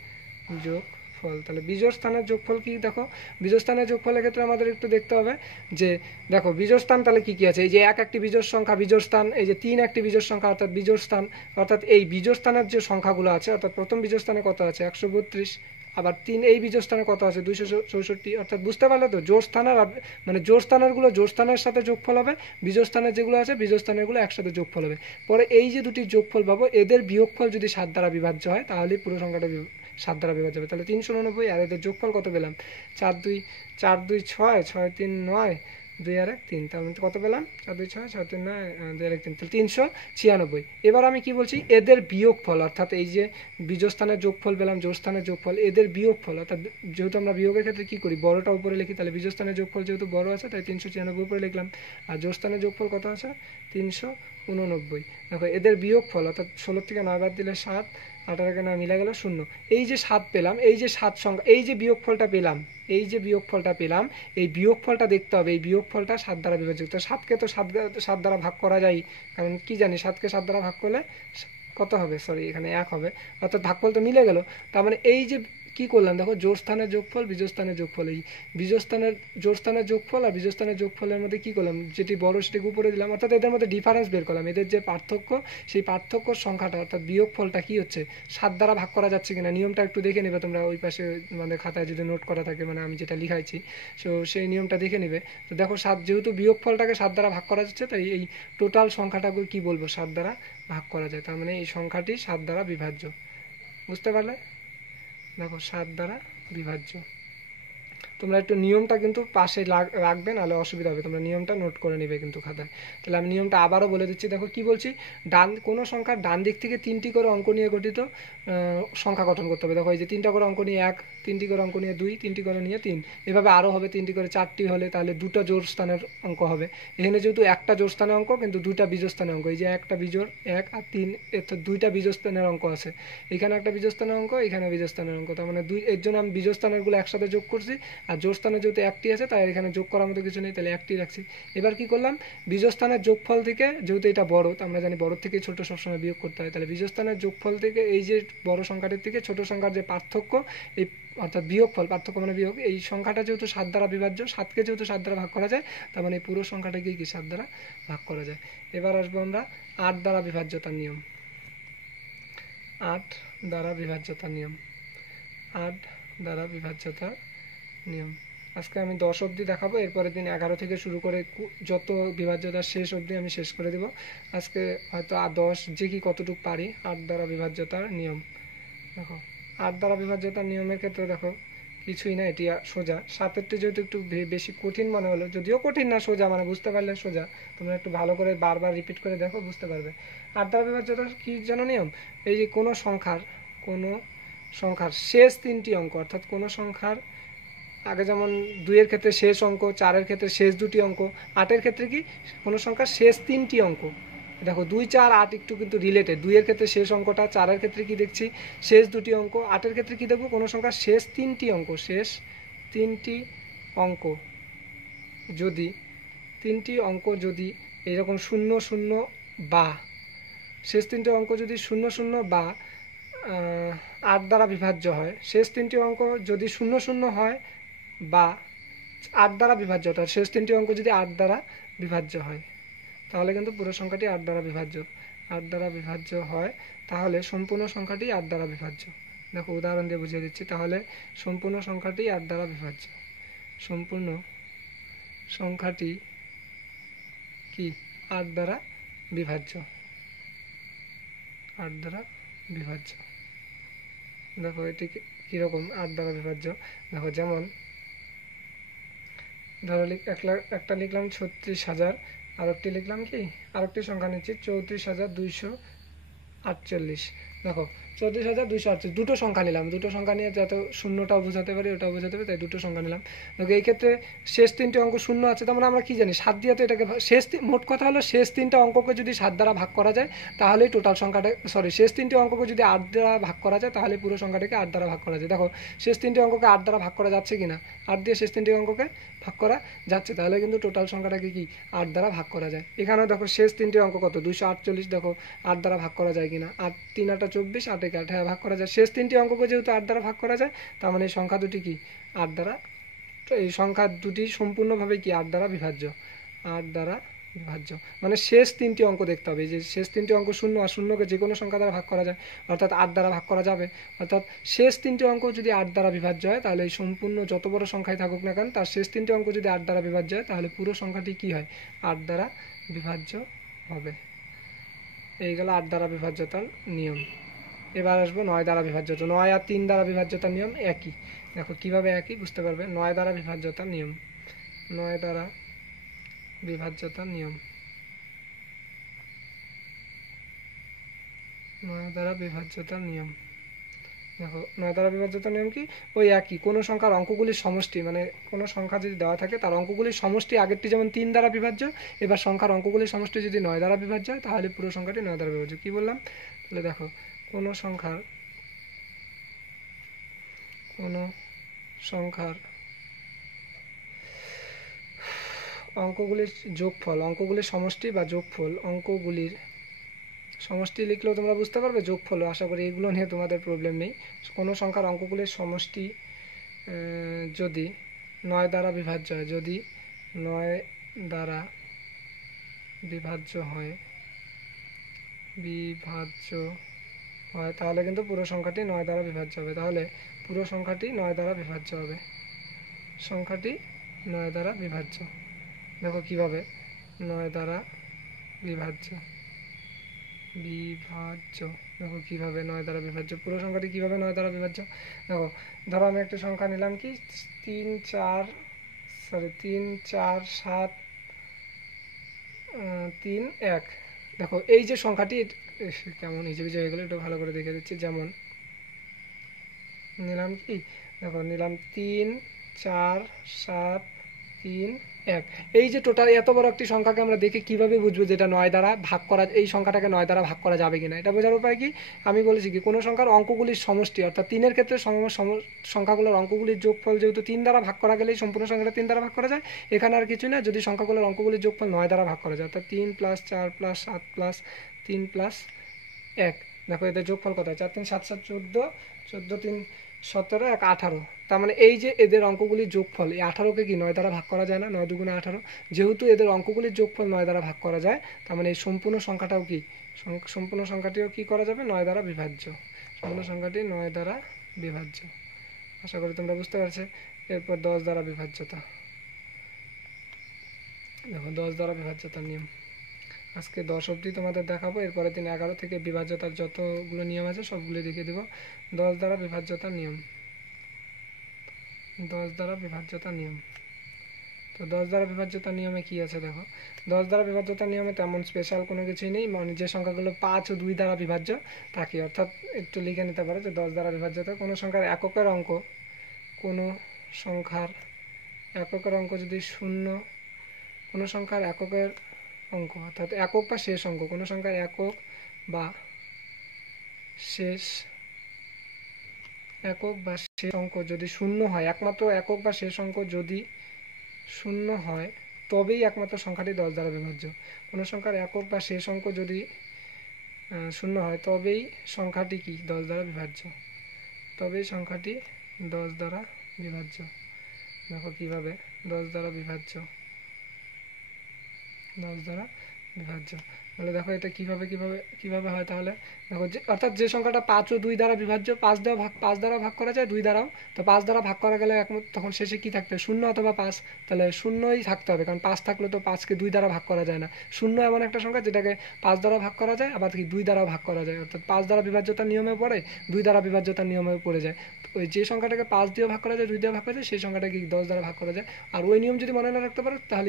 যোগফল। তাহলে বিজোড় স্থানের যোগফল কি, দেখো বিজোড় স্থানের যোগফলের ক্ষেত্রে আমাদের একটু দেখতে হবে যে, দেখো বিজোড় স্থান তাহলে কি কি আছে, এই যে 1 একটি বিজোড় সংখ্যা, বিজোড় স্থান, এই যে 3 একটি বিজোড় সংখ্যা, অর্থাৎ বিজোড় স্থান। অর্থাৎ এই বিজোড় স্থানের যে সংখ্যাগুলো আছে, অর্থাৎ প্রথম বিজোড় স্থানে কত আছে 132, আবার 3 এই বিজোড় স্থানে কত আছে 264। অর্থাৎ বুঝতে পারলে তো, জোড় স্থানের মানে জোড় স্থানেরগুলো জোড় স্থানের সাথে যোগফল হবে, বিজোড় স্থানের যেগুলো আছে বিজোড় স্থানেরগুলো একসাথে যোগফল হবে। পরে এই যে দুটি যোগফল পাবো, এদের বিয়োগফল যদি 7 দ্বারা বিভাজ্য হয়, তাহলে পুরো সংখ্যাটা 7 দ্বারা বিভাজ্য হবে। তাহলে 389 আর এদের যোগফল কত পেলাম, 4 2 6 6 3 9 2 আর 1 3, তার মানে কত পেলাম 4 2 6 6 3 9 2 আর 1 3, তাহলে 396। এবার আমি কি বলছি, এদের বিয়োগফল, অর্থাৎ এই যে বিজোড় স্থানের যোগফল পেলাম, জোড় স্থানের যোগফল, এদের বিয়োগফল, অর্থাৎ যেহেতু আমরা বিয়োগের ক্ষেত্রে কি করি, বড়টা উপরে লিখি, তাহলে বিজোড় স্থানের যোগফল যেহেতু বড় আছে তাই 396 উপরে লিখলাম, আর জোড় স্থানের যোগফল কত আছে 389। দেখো এদের বিয়োগফল, অর্থাৎ 16 থেকে 9 বাদ দিলে 7, 18 না মিলে গেল 0। এই যে 7 পেলাম, এই যে 7 সংখ্যা, এই যে বিয়োগফলটা পেলাম, এই যে বিয়োগফলটা পেলাম, এই বিয়োগফলটা দেখতে হবে, এই বিয়োগফলটা 7 দ্বারা বিভাজ্য। তো 7কে তো 7 দ্বারা ভাগ করা যায়, কারণ কি জানি 7কে 7 দ্বারা ভাগ করলে কত হবে, সরি এখানে 1 হবে, অর্থাৎ ভাগফল তো মিলে গেল। তার মানে এই যে কি করলাম, দেখো জোড় স্থানের যোগফল, বিজোড় স্থানের যোগফল, এই বিজোড় স্থানের জোড় স্থানের যোগফল আর বিজোড় স্থানের যোগফলের মধ্যে কি করলাম, যেটি বড় সেটিকে উপরে দিলাম, অর্থাৎ এদের মধ্যে ডিফারেন্স বের করলাম, এদের যে পার্থক্য, সেই পার্থক্য সংখ্যাটা, অর্থাৎ বিয়োগফলটা কি হচ্ছে 7 দ্বারা ভাগ করা যাচ্ছে কিনা। নিয়মটা একটু দেখে নেবে তোমরা, ওই পাশে মানে খাতায় যদি নোট করা থাকে, মানে আমি যেটা লিখাইছি, সো সেই নিয়মটা দেখে নেবে। তো দেখো 7, যেহেতু বিয়োগফলটাকে 7 দ্বারা ভাগ করা যাচ্ছে, তাই এই টোটাল সংখ্যাটাকে কি বলবো 7 দ্বারা ভাগ করা যায়, তার মানে এই সংখ্যাটি 7 দ্বারা বিভাজ্য। বুঝতে পারলে, দেখো 7 দ্বারা বিভাজ্য। তোমরা একটু নিয়মটা কিন্তু পাশে রাখবে, নাহলে অসুবিধা হবে, তোমরা নিয়মটা নোট করে নেবে কিন্তু খাতায়। তাহলে আমি নিয়মটা আবারও বলে দিচ্ছি, দেখো কি বলছি, কোনো সংখ্যার ডান দিক থেকে 3টি করে অঙ্ক নিয়ে গঠিত সংখ্যা গঠন করতে হবে। দেখো এই যে 3টা করে অঙ্ক নিয়ে 1, 3টি করে অঙ্ক নিয়ে 2, 3টি করে নিয়ে 3, এভাবে আরও হবে, 3টি করে 4টি হলে তাহলে 2টা জোড় স্থানের অঙ্ক হবে। এখানে যেহেতু একটা জোড় স্থানের অঙ্ক কিন্তু 2টা বিজোড় স্থানের অঙ্ক, এই যে একটা বিজোড় 1 আর 3, অর্থাৎ 2টা বিজোড় স্থানের অঙ্ক আছে, এখানে একটা বিজোড় স্থানের অঙ্ক, এখানে বিজোড় স্থানের অঙ্ক, তার মানে এর জন্য আমি বিজোড় স্থানেরগুলো একসাথে যোগ করছি, আর জোড় স্থানে যেহেতু একটি আছে তাই এখানে যোগ করার মতো কিছু নেই, তাহলে একটি রাখছি। এবার কি করলাম, বিজোড় স্থানের যোগফল থেকে, যেহেতু এটা বড়, তো আমরা জানি বড় থেকে ছোট সবসময় বিয়োগ করতে হয়, তাহলে বিজোড় স্থানের যোগফল থেকে এই যে বড় সংখ্যাটির থেকে ছোট সংখ্যার যে পার্থক্য, এই অর্থাৎ বিয়োগফল, পার্থক্য মানে বিয়োগ, এই সংখ্যাটা যেহেতু 7 দ্বারা বিভাজ্য, 7কে যেহেতু 7 দ্বারা ভাগ করা যায়, তার মানে এই পুরো সংখ্যাটাকে কি 7 দ্বারা ভাগ করা যায়। এবার আসবো আমরা 8 দ্বারা বিভাজ্যতার নিয়ম। 8 দ্বারা বিভাজ্যতার নিয়ম, 8 দ্বারা বিভাজ্যতার নিয়ম। আজকে আমি 10 অবধি দেখাবো, এরপরের দিন 11 থেকে শুরু করে যত বিভাজ্যতার শেষ অবধি আমি শেষ করে দেব। আজকে হয়তো 10 যে কি কতটুকু পারি। 8 দ্বারা বিভাজ্যতার নিয়ম, দেখো 8 দ্বারা বিভাজ্যতার নিয়মের ক্ষেত্রে দেখো কিছুই না, এটি সোজা। 7এরটি যেহেতু একটু বেশি কঠিন মনে হলো, যদিও কঠিন না, সোজা, মানে বুঝতে পারলে সোজা, তোমরা একটু ভালো করে বারবার রিপিট করে দেখো, বুঝতে পারবে। 8 দ্বারা বিভাজ্যতার কি যেন নিয়ম, এই যে কোনো সংখ্যার কোনো সংখ্যার শেষ 3টি অঙ্ক, অর্থাৎ কোনো সংখ্যার আগে যেমন 2-এর ক্ষেত্রে শেষ অঙ্ক, 4-এর ক্ষেত্রে শেষ 2টি অঙ্ক, 8-এর ক্ষেত্রে কি কোনো সংখ্যার শেষ 3টি অঙ্ক। দেখো 2, 4, 8 একটু কিন্তু রিলেটেড। 2-এর ক্ষেত্রে শেষ অঙ্কটা, 4-এর ক্ষেত্রে কি দেখছি শেষ 2টি অঙ্ক, 8-এর ক্ষেত্রে কি দেখবো কোনো সংখ্যার শেষ 3টি অঙ্ক। শেষ 3টি অঙ্ক যদি 3টি অঙ্ক যদি এইরকম 0, 0 বা শেষ 3টি অঙ্ক যদি 0, 0 বা 8 দ্বারা বিভাজ্য হয়, শেষ 3টি অঙ্ক যদি 0, 0 হয় বা 8 দ্বারা বিভাজ্য, অর্থাৎ শেষ 3টি অঙ্ক যদি 8 দ্বারা বিভাজ্য হয়, তাহলে কিন্তু পুরো সংখ্যাটি 8 দ্বারা বিভাজ্য। 8 দ্বারা বিভাজ্য হয়, তাহলে সম্পূর্ণ সংখ্যাটি 8 দ্বারা বিভাজ্য। দেখো উদাহরণ দিয়ে বুঝিয়ে দিচ্ছি। তাহলে সম্পূর্ণ সংখ্যাটি 8 দ্বারা বিভাজ্য। সম্পূর্ণ সংখ্যাটি কি 8 দ্বারা বিভাজ্য। 8 দ্বারা বিভাজ্য। দেখো এটি কীরকম 8 দ্বারা বিভাজ্য। দেখো যেমন ধরো একটা লিখলাম 36,000, আরেকটি লিখলাম কি, আরেকটি সংখ্যা নিচ্ছি 34,248। দেখো 34,248, দুটো সংখ্যা নিলাম। দুটো সংখ্যা নিয়ে যাতে শূন্যটাও বোঝাতে পারি, ওটাও বোঝাতে পারি, তাই দুটো সংখ্যা নিলাম। দেখো এই ক্ষেত্রে শেষ 3টি অঙ্ক শূন্য আছে, তার মানে আমরা কি জানি 7 দিয়ে তো এটাকে মোট কথা হলো শেষ 3টা অঙ্ককে যদি 7 দ্বারা ভাগ করা যায় তাহলেই টোটাল সংখ্যাটা, শেষ 3টি অঙ্ককে যদি 8 দ্বারা ভাগ করা যায় তাহলে পুরো সংখ্যাটাকে 8 দ্বারা ভাগ করা যায়। দেখো শেষ 3টি অঙ্ককে 8 দ্বারা ভাগ করা যাচ্ছে কিনা, 8 দিয়ে শেষ 3টি অঙ্ককে ভাগ করা যাচ্ছে, তাহলে কিন্তু টোটাল সংখ্যাটাকে কি 8 দ্বারা ভাগ করা যায়। এখানেও দেখো শেষ 3টি অঙ্ক কত 248, দেখো 8 দ্বারা ভাগ করা যায় কিনা, 8 3 8 24, 8 1 8, হ্যাঁ ভাগ করা যায়। শেষ 3টি অঙ্ককে যেহেতু 8 দ্বারা ভাগ করা যায়, তার মানে এই সংখ্যা দুটি কি 8 দ্বারা, তো এই সংখ্যা দুটি সম্পূর্ণভাবে কি 8 দ্বারা বিভাজ্য। 8 দ্বারা বিভাজ্য মানে শেষ 3টি অঙ্ক দেখতে হবে, যে শেষ 3টি অঙ্ক শূন্য, আর শূন্যকে যে কোনো সংখ্যা দ্বারা ভাগ করা যায়, অর্থাৎ 8 দ্বারা ভাগ করা যাবে। অর্থাৎ শেষ 3টি অঙ্ক যদি 8 দ্বারা বিভাজ্য হয়, তাহলে এই সম্পূর্ণ যত বড় সংখ্যাই থাকুক না কেন, তার শেষ 3টি অঙ্ক যদি 8 দ্বারা বিভাজ্য হয়, তাহলে পুরো সংখ্যাটি কি হয় 8 দ্বারা বিভাজ্য হবে। এই গেল 8 দ্বারা বিভাজ্যতার নিয়ম। এবার আসবো 9 দ্বারা বিভাজ্যতা। 9 আর 3 দ্বারা বিভাজ্যতার নিয়ম একই। দেখো কিভাবে একই বুঝতে পারবে। 9 দ্বারা বিভাজ্যতার নিয়ম। 9 দ্বারা বিভাজ্যতার নিয়ম। 9 দ্বারা বিভাজ্যতার নিয়ম। দেখো 9 দ্বারা বিভাজ্যতার নিয়ম কি, ওই একই। কোনো সংখ্যার অঙ্কগুলির সমষ্টি, মানে কোনো সংখ্যা যদি দেওয়া থাকে তার অঙ্কগুলির সমষ্টি, আগেরটি যেমন 3 দ্বারা বিভাজ্য, এবার সংখ্যার অঙ্কগুলির সমষ্টি যদি 9 দ্বারা বিভাজ্য হয়, তাহলে পুরো সংখ্যাটি 9 দ্বারা বিভাজ্য। কি বললাম, তাহলে দেখো কোনো সংখ্যার অঙ্কগুলির যোগফল, অঙ্কগুলির সমষ্টি বা যোগফল, অঙ্কগুলির সমষ্টি লিখলেও তোমরা বুঝতে পারবে, যোগফলও আশা করি এগুলো নিয়ে তোমাদের প্রবলেম নেই। কোনো সংখ্যার অঙ্কগুলির সমষ্টি যদি 9 দ্বারা বিভাজ্য হয়, যদি 9 দ্বারা বিভাজ্য হয়, তাহলে কিন্তু পুরো সংখ্যাটি 9 দ্বারা বিভাজ্য হবে। তাহলে পুরো সংখ্যাটি 9 দ্বারা বিভাজ্য হবে। সংখ্যাটি 9 দ্বারা বিভাজ্য। দেখো কিভাবে 9 দ্বারা বিভাজ্য। দেখো কিভাবে 9 দ্বারা বিভাজ্য, পুরো সংখ্যাটি কিভাবে 9 দ্বারা বিভাজ্য। দেখো ধরো আমি একটা সংখ্যা নিলাম কি 3 4 7 3 1। দেখো এই যে সংখ্যাটি কেমন হিসেবে হয়ে গেলো, একটু ভালো করে দেখে দিচ্ছি। যেমন নিলাম কি, দেখো নিলাম 3 4 7 3 1। এই যে টোটাল এত বড় একটি সংখ্যাকে আমরা দেখে কিভাবে বুঝবো যেটা 9 দ্বারা ভাগ করা, এই সংখ্যাটাকে 9 দ্বারা ভাগ করা যাবে কিনা, এটা বোঝার উপায় কি, আমি বলেছি কি কোনো সংখ্যার অঙ্কগুলির সমষ্টি, অর্থাৎ 3-এর ক্ষেত্রে সংখ্যাগুলোর অঙ্কগুলির যোগফল যেহেতু 3 দ্বারা ভাগ করা গেলেই সম্পূর্ণ সংখ্যাটা 3 দ্বারা ভাগ করা যায়, এখানে আর কিছু না, যদি সংখ্যাগুলোর অঙ্কগুলির যোগফল 9 দ্বারা ভাগ করা যায়, অর্থাৎ 3 + 4 + 7 + 3 + 1। দেখো এদের যোগফল কত হয়, 4 3 7 7 14, 14 3 17, 1 18। তার মানে এই যে এদের অঙ্কগুলির যোগফল, এই 18কে কি 9 দ্বারা ভাগ করা যায় না, 9 2 18। যেহেতু এদের অঙ্কগুলির যোগফল 9 দ্বারা ভাগ করা যায়, তার মানে এই সম্পূর্ণ সংখ্যাটাও কি, সম্পূর্ণ সংখ্যাটিও কি করা যাবে 9 দ্বারা বিভাজ্য। সম্পূর্ণ সংখ্যাটি 9 দ্বারা বিভাজ্য। আশা করি তোমরা বুঝতে পারছো। এরপর 10 দ্বারা বিভাজ্যতা। দেখো 10 দ্বারা বিভাজ্যতার নিয়ম। আজকে 10 অবধি তোমাদের দেখাবো, এরপরে দিন 11 থেকে বিভাজ্যতার যতগুলো নিয়ম আছে সবগুলো দেখিয়ে দেবো। 10 দ্বারা বিভাজ্যতার নিয়ম। 10 দ্বারা বিভাজ্যতার নিয়ম। তো 10 দ্বারা বিভাজ্যতার নিয়মে কি আছে দেখো, 10 দ্বারা বিভাজ্যতার নিয়মে তেমন স্পেশাল কোনো কিছুই নেই, মানে যে সংখ্যাগুলো 5 ও 2 দ্বারা বিভাজ্য তাকে, অর্থাৎ একটু লিখে নিতে পারো যে 10 দ্বারা বিভাজ্যতা কোনো সংখ্যার এককের অঙ্ক, কোনো সংখ্যার এককের অঙ্ক যদি শূন্য, কোনো সংখ্যার এককের অঙ্ক অর্থাৎ একক বা শেষ অঙ্ক, কোনো সংখ্যার একক বা শেষ অঙ্ক যদি শূন্য হয়, একমাত্র একক বা শেষ অঙ্ক যদি শূন্য হয় তবেই একমাত্র সংখ্যাটি 10 দ্বারা বিভাজ্য। কোনো সংখ্যার একক বা শেষ অঙ্ক যদি শূন্য হয় তবেই সংখ্যাটি কি 10 দ্বারা বিভাজ্য, তবেই সংখ্যাটি 10 দ্বারা বিভাজ্য। দেখো কিভাবে 10 দ্বারা বিভাজ্য, 10 দ্বারা বিভাজ্য, তাহলে দেখো এটা কিভাবে হয়, তাহলে দেখো যে অর্থাৎ যে সংখ্যাটা 5 ও 2 দ্বারা বিভাজ্য, 5 দ্বারা ভাগ করা যায় 2 দ্বারাও, তো 5 দ্বারা ভাগ করা গেলে তখন শেষে কি থাকতে হবে, শূন্য অথবা 5, তাহলে শূন্যই থাকতে হবে, কারণ 5 থাকলে তো 5কে 2 দ্বারা ভাগ করা যায় না। শূন্য এমন একটা সংখ্যা যেটাকে 5 দ্বারা ভাগ করা যায়, আবার কি 2 দ্বারা ভাগ করা যায়, অর্থাৎ 5 দ্বারা বিভাজ্যতার নিয়মে পড়ে, 2 দ্বারা বিভাজ্যতার নিয়মে পড়ে যায়। ওই যে সংখ্যাটাকে 5 দিয়ে ভাগ করা যায়, 2 দিয়ে ভাগ করা যায়, সেই সংখ্যাটাকে 10 দ্বারা ভাগ করা যায়। আর ওই নিয়ম যদি মনে না রাখতে পারো তাহলে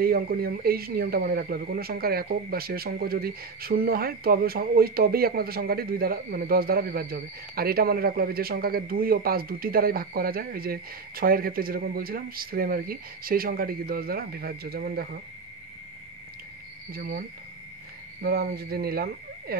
এই নিয়মটা মনে রাখতে হবে, কোনো সংখ্যার একক বা শেষ অঙ্ক যদি শূন্য হয় তবেই একমাত্র সংখ্যাটি 2 দ্বারা মানে 10 দ্বারা বিভাজ্য হবে। আর এটা মনে রাখতে হবে যে সংখ্যাকে 2 ও 5 দুটি দ্বারাই ভাগ করা যায়, ওই যে 6 এর ক্ষেত্রে যেরকম বলছিলাম সেম আর কি, সেই সংখ্যাটি কি 10 দ্বারা বিভাজ্য। যেমন দেখো, যেমন ধরো আমি যদি নিলাম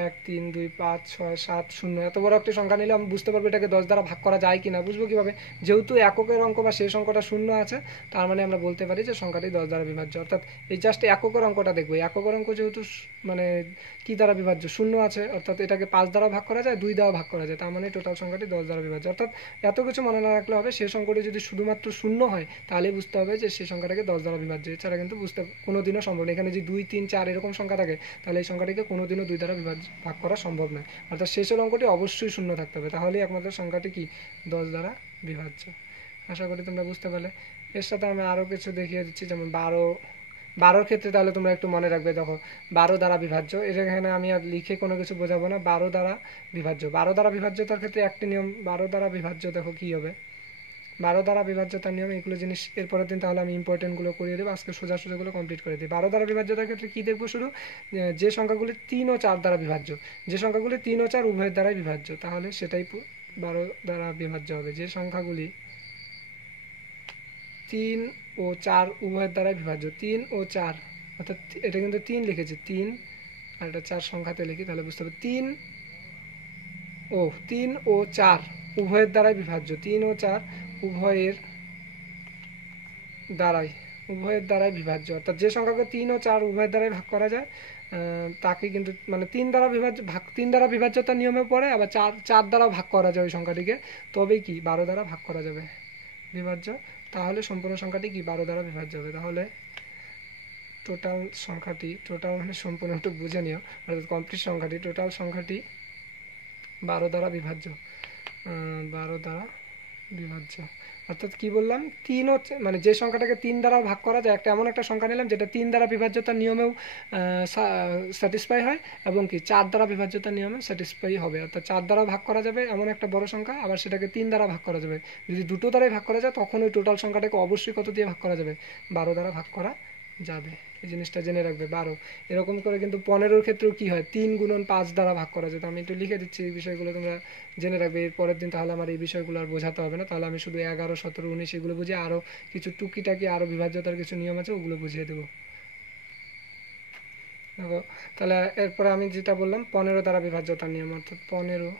1 3 2 5 6 7 0, এত বড় একটি সংখ্যা নিলে আমি বুঝতে পারবো এটাকে 10 দ্বারা ভাগ করা যায় কিনা, বুঝবো কিভাবে, যেহেতু এককের অঙ্ক বা শেষ অঙ্কটা শূন্য আছে, তার মানে আমরা বলতে পারি যে সংখ্যাটি 10 দ্বারা বিভাজ্য। অর্থাৎ এই জাস্ট এককের অঙ্কটা দেখবো, এককের অঙ্ক যেহেতু মানে কি দ্বারা বিভাজ্য, শূন্য আছে, অর্থাৎ এটাকে 5 দ্বারা ভাগ করা যায়, 2 দ্বারা ভাগ করা যায়, তার মানে টোটাল সংখ্যাটি 10 দ্বারা বিভাজ্য। অর্থাৎ এত কিছু মনে না রাখলে হবে, শেষ অঙ্কটি যদি শুধুমাত্র শূন্য হয় তাহলে বুঝতে হবে যে সেই সংখ্যাটাকে 10 দ্বারা বিভাজ্য, এছাড়া কিন্তু বুঝতে কোনোদিনও সম্ভব না। এখানে যদি 2 3 4 এরকম সংখ্যা থাকে তাহলে এই সংখ্যাটিকে কোনোদিনও 2 দ্বারা ভাগ করা সম্ভব নয়, অর্থাৎ শেষের অঙ্কটি অবশ্যই শূন্য থাকতে হবে, তাহলেই একমাত্র সংখ্যাটি কি 10 দ্বারা বিভাজ্য। আশা করি তোমরা বুঝতে পারলে। এর সাথে আমি আরও কিছু দেখিয়ে দিচ্ছি, যেমন 12 ক্ষেত্রে, তাহলে তোমরা একটু মনে রাখবে। দেখো 12 দ্বারা বিভাজ্য, এখানে আমি আর লিখে কোনো কিছু বোঝাবো না, 12 দ্বারা বিভাজ্য। 12 দ্বারা বিভাজ্যতার ক্ষেত্রে একটি নিয়ম, 12 দ্বারা বিভাজ্য দেখো কি হবে, 12 দ্বারা বিভাজ্যতার নিয়ম, এগুলো জিনিস এরপরের দিন তাহলে আমি ইম্পর্টেন্টগুলো করিয়ে দেবো, আজকে সোজাগুলো কমপ্লিট করে দিই। 12 দ্বারা বিভাজ্যতার ক্ষেত্রে কী দেখবো, শুধু যে সংখ্যাগুলি 3 ও 4 দ্বারা বিভাজ্য, যে সংখ্যাগুলি 3 ও 4 উভয়ের দ্বারাই বিভাজ্য, তাহলে সেটাই 12 দ্বারা বিভাজ্য হবে। যে সংখ্যাগুলি 3 ও 4 উভয়ের দ্বারাই বিভাজ্য, 3 ও 4, অর্থাৎ এটা কিন্তু 3 লিখেছি, 3 আর এটা 4 সংখ্যাতে লিখি, তাহলে বুঝতে হবে 3 ও 4 উভয়ের দ্বারাই বিভাজ্য, 3 ও 4 উভয়ের দ্বারাই বিভাজ্য। অর্থাৎ যে সংখ্যাকে 3 ও 4 উভয়ের দ্বারাই ভাগ করা যায় তাকে কিন্তু মানে 3 দ্বারা বিভাজ্যতার নিয়মে পড়ে, আবার 4 দ্বারা ভাগ করা যায় ওই সংখ্যাটিকে, তবেই কি 12 দ্বারা ভাগ করা যাবে বিভাজ্য, তাহলে সম্পূর্ণ সংখ্যাটি কি 12 দ্বারা বিভাজ্য হবে। তাহলে টোটাল মানে সম্পূর্ণ একটু বুঝে নিও, অর্থাৎ কমপ্লিট সংখ্যাটি, টোটাল সংখ্যাটি 12 দ্বারা বিভাজ্য, 12 দ্বারা বিভাজ্য। অর্থাৎ কি বললাম, 3 মানে যে সংখ্যাটাকে 3 দ্বারা ভাগ করা যায়, এমন একটা সংখ্যা নিলাম যেটা 3 দ্বারা বিভাজ্যতার নিয়মেও স্যাটিসফাই হয়, এবং কি 4 দ্বারা বিভাজ্যতার নিয়মে স্যাটিসফাই হবে, অর্থাৎ 4 দ্বারা ভাগ করা যাবে এমন একটা বড় সংখ্যা, আবার সেটাকে 3 দ্বারা ভাগ করা যাবে। যদি দুটো দ্বারাই ভাগ করা যায় তখন ওই টোটাল সংখ্যাটাকে অবশ্যই কত দিয়ে ভাগ করা যাবে, 12 দ্বারা ভাগ করা যাবে। এই জিনিসটা জেনে রাখবে। 12 এরকম করে কিন্তু 15-র ক্ষেত্রেও কি হয়, 3 গুণন 5 দ্বারা ভাগ করা যায়। তো আমি একটু লিখে দিচ্ছি, এই বিষয়গুলো তোমরা জেনে রাখবে, এর পরের দিন তাহলে আমার এই বিষয়গুলো আর বোঝাতে হবে না, তাহলে আমি শুধু 11 17 19 এগুলো বুঝিয়ে আরও কিছু টুকিটাকি আরও বিভাজ্যতার কিছু নিয়ম আছে ওগুলো বুঝিয়ে দেবো। দেখো তাহলে এরপরে আমি যেটা বললাম 15 দ্বারা বিভাজ্যতার নিয়ম, অর্থাৎ 15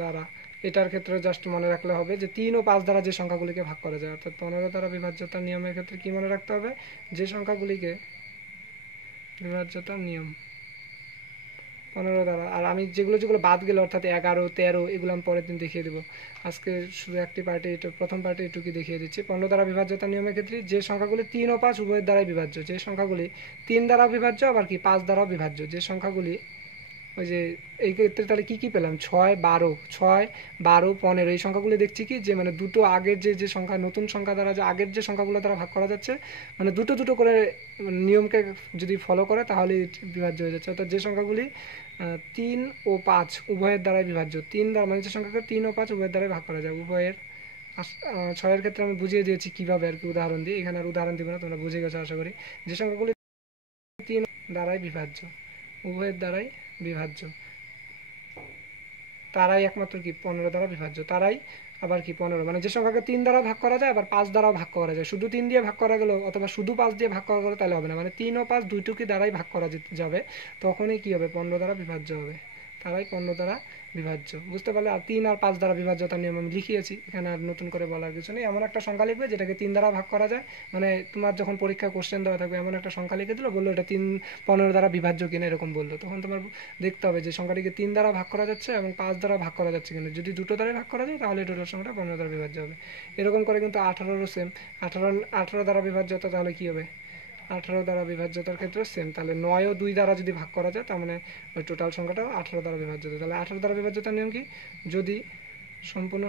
দ্বারা, এটার ক্ষেত্রে জাস্ট মনে রাখলে হবে যে 3 ও 5 দ্বারা যে সংখ্যাগুলিকে ভাগ করা যায়, অর্থাৎ 15 দ্বারা বিভাজ্যতার নিয়মের ক্ষেত্রে কি মনে রাখতে হবে, যে সংখ্যাগুলিকে বিভাজ্যতার নিয়ম 15 দ্বারা, আর আমি যেগুলো বাদ গেলে অর্থাৎ 11 13 এগুলো আমি পরের দিন দেখিয়ে দেবো, আজকে শুধু একটি পার্টে এটা প্রথম পার্টে এটুকুই দেখিয়ে দিচ্ছি। 15 দ্বারা বিভাজ্যতার নিয়মের ক্ষেত্রে যে সংখ্যাগুলি 3 ও 5 উভয়ের দ্বারাই বিভাজ্য, যে সংখ্যাগুলি 3 দ্বারা বিভাজ্য আবার কি 5 দ্বারাও বিভাজ্য, যে সংখ্যাগুলি ওই যে এই ক্ষেত্রে তাহলে কি পেলাম, 6 12 15 এই সংখ্যাগুলি দেখছি কি যে মানে দুটো আগের যে সংখ্যা, নতুন সংখ্যা দ্বারা যে আগের যে সংখ্যাগুলো দ্বারা ভাগ করা যাচ্ছে, মানে দুটো করে নিয়মকে যদি ফলো করে তাহলে বিভাজ্য হয়ে যাচ্ছে। অর্থাৎ যে সংখ্যাগুলি 3 ও 5 উভয়ের দ্বারাই বিভাজ্য, 3 দ্বারা মানে যে সংখ্যাকে 3 ও 5 উভয়ের দ্বারাই ভাগ করা যায়, উভয়ের ছয়ের ক্ষেত্রে আমি বুঝিয়ে দিয়েছি কীভাবে আর কি, উদাহরণ দিয়ে। এখানে আর উদাহরণ দিব না, তোমরা বুঝে গেছো আশা করি। যে সংখ্যাগুলি 3 দ্বারাই বিভাজ্য, উভয়ের দ্বারাই বিভাজ্য, তারাই একমাত্র কি 15 দ্বারা বিভাজ্য, তারাই আবার কি 15, মানে যে সংখ্যাকে 3 দ্বারা ভাগ করা যায় আবার 5 দ্বারাও ভাগ করা যায়। শুধু 3 দিয়ে ভাগ করা গেল অথবা শুধু 5 দিয়ে ভাগ করা গেলো তাহলে হবে না, মানে 3 ও 5 দুইটুকি দ্বারাই ভাগ করা যাবে, তখনই কি হবে 15 দ্বারা বিভাজ্য হবে, তারাই 15 দ্বারা বিভাজ্য। বুঝতে পারলে? আর 3 আর 5 দ্বারা বিভাজ্যতার নিয়ম আমি লিখিয়েছি, এখানে আর নতুন করে বলার কিছু নেই। এমন একটা সংখ্যা লিখবে যেটাকে 3 দ্বারা ভাগ করা যায়, মানে তোমার যখন পরীক্ষা কোশ্চেন দেওয়া থাকবে এমন একটা সংখ্যা লিখে দিল, বললো এটা 15 দ্বারা বিভাজ্য কিনা এরকম বললো, তখন তোমার দেখতে হবে যে সংখ্যাটিকে 3 দ্বারা ভাগ করা যাচ্ছে এবং 5 দ্বারা ভাগ করা যাচ্ছে কিনা। যদি দুটো দ্বারাই ভাগ করা যায় তাহলে টোটাল সংখ্যাটা 15 দ্বারা বিভাজ্য হবে। এরকম করে কিন্তু 18রও সেম, 18 দ্বারা বিভাজ্যতা তাহলে কি হবে, 18 দ্বারা বিভাজ্যতার ক্ষেত্রে সেম। তাহলে 9 ও 2 দ্বারা যদি ভাগ করা যায় তার মানে ওই টোটাল সংখ্যাটা 18 দ্বারা বিভাজ্য। তাহলে 18 দ্বারা বিভাজ্যতার নিয়ম কি, যদি সম্পূর্ণ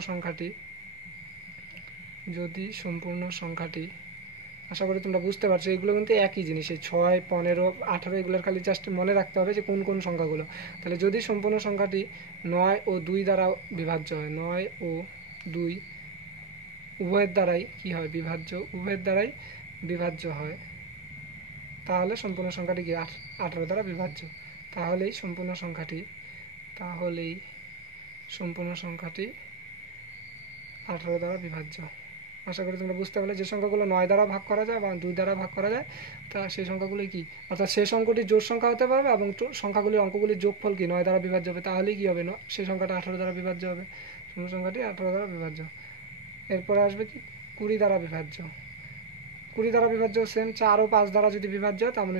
সংখ্যাটি, আশা করি তোমরা বুঝতে পারছো, এগুলো কিন্তু একই জিনিস, এই 6, 15, 18 এগুলোর খালি জাস্ট মনে রাখতে হবে যে কোন কোন সংখ্যাগুলো। তাহলে যদি সম্পূর্ণ সংখ্যাটি 9 ও 2 দ্বারা বিভাজ্য হয়, 9 ও 2 উভয়ের দ্বারাই কি হয় বিভাজ্য, উভয়ের দ্বারাই বিভাজ্য হয়, তাহলে সম্পূর্ণ সংখ্যাটি কি 18 দ্বারা বিভাজ্য। তাহলেই সম্পূর্ণ সংখ্যাটি 18 দ্বারা বিভাজ্য। আশা করি তোমরা বুঝতে পারলে। যে সংখ্যাগুলো 9 দ্বারা ভাগ করা যায় বা 2 দ্বারা ভাগ করা যায়, তা সেই সংখ্যাগুলি কি, অর্থাৎ সেই সংখ্যাটি জোড় সংখ্যা হতে পারবে এবং সংখ্যাগুলির অঙ্কগুলির যোগফল কি 9 দ্বারা বিভাজ্য হবে, তাহলেই কি হবে, সেই সংখ্যাটা 18 দ্বারা বিভাজ্য হবে। সম্পূর্ণ সংখ্যাটি 18 দ্বারা বিভাজ্য। এরপরে আসবে কি 20 দ্বারা বিভাজ্য। 20 দ্বারা বিভাজ্য সেম, 4 ও 5 দ্বারা যদি বিভাজ্য হয় তার মানে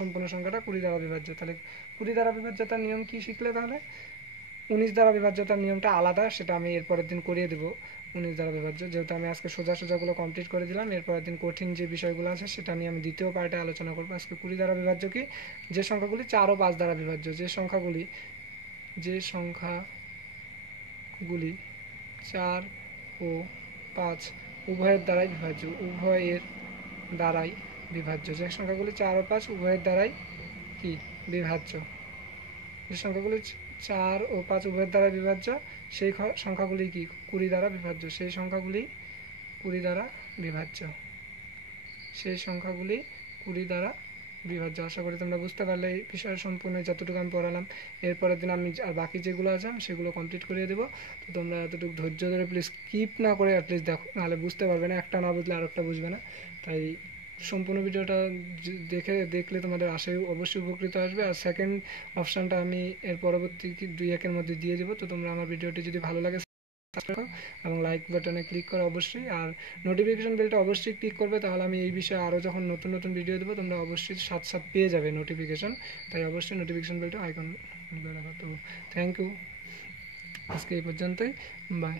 সম্পূর্ণ সংখ্যাটা 20 দ্বারা বিভাজ্য। তাহলে 20 দ্বারা বিভাজ্যতার নিয়ম কি শিখলে তাহলে? 19 দ্বারা বিভাজ্যতার নিয়মটা আলাদা, সেটা আমি এরপরের দিন করিয়ে দেবো। 19 দ্বারা বিভাজ্য, যেহেতু আমি আজকে সোজাগুলো কমপ্লিট করে দিলাম, এরপরের দিন কঠিন যে বিষয়গুলো আছে সেটা নিয়ে আমি দ্বিতীয় পার্টে আলোচনা করবো। আজকে 20 দ্বারা বিভাজ্য কি, যে সংখ্যাগুলি 4 ও 5 দ্বারা বিভাজ্য, যে সংখ্যাগুলি 4 ও 5 উভয়ের দ্বারাই বিভাজ্য, যে সংখ্যাগুলি 4 ও 5 উভয়ের দ্বারাই কি বিভাজ্য, যে সংখ্যাগুলি 4 ও 5 উভয়ের দ্বারা বিভাজ্য, সেই সংখ্যাগুলি কি 20 দ্বারা বিভাজ্য, সেই সংখ্যাগুলি 20 দ্বারা বিভাজ্য। আশা করি তোমরা বুঝতে পারলে এই বিষয়ে সম্পূর্ণ যতটুকু আমি পড়ালাম। এরপরের দিন আমি আর বাকি যেগুলো আছে সেগুলো কমপ্লিট করিয়ে দেবো। তো তোমরা এতটুকু ধৈর্য ধরে প্লিজ স্কিপ না করে অ্যাটলিস্ট দেখো, নাহলে বুঝতে পারবে না, একটা না বুঝলে আর একটা বুঝবে না। তাই সম্পূর্ণ ভিডিওটা দেখলে তোমাদের অবশ্যই উপকৃত আসবে। আর সেকেন্ড অপশানটা আমি এর পরবর্তী 2-1 মধ্যে দিয়ে দেবো। তো তোমরা আমার ভিডিওটি যদি ভালো লাগে এবং লাইক বাটনে ক্লিক করো অবশ্যই, আর নোটিফিকেশন বেলটা অবশ্যই ক্লিক করবে, তাহলে আমি এই বিষয়ে আরও যখন নতুন নতুন ভিডিও দেবো তোমরা অবশ্যই সাথে পেয়ে যাবে নোটিফিকেশন। তাই অবশ্যই নোটিফিকেশন বেলটা আইকন। তো থ্যাংক ইউ, আজকে এই পর্যন্তই, বাই।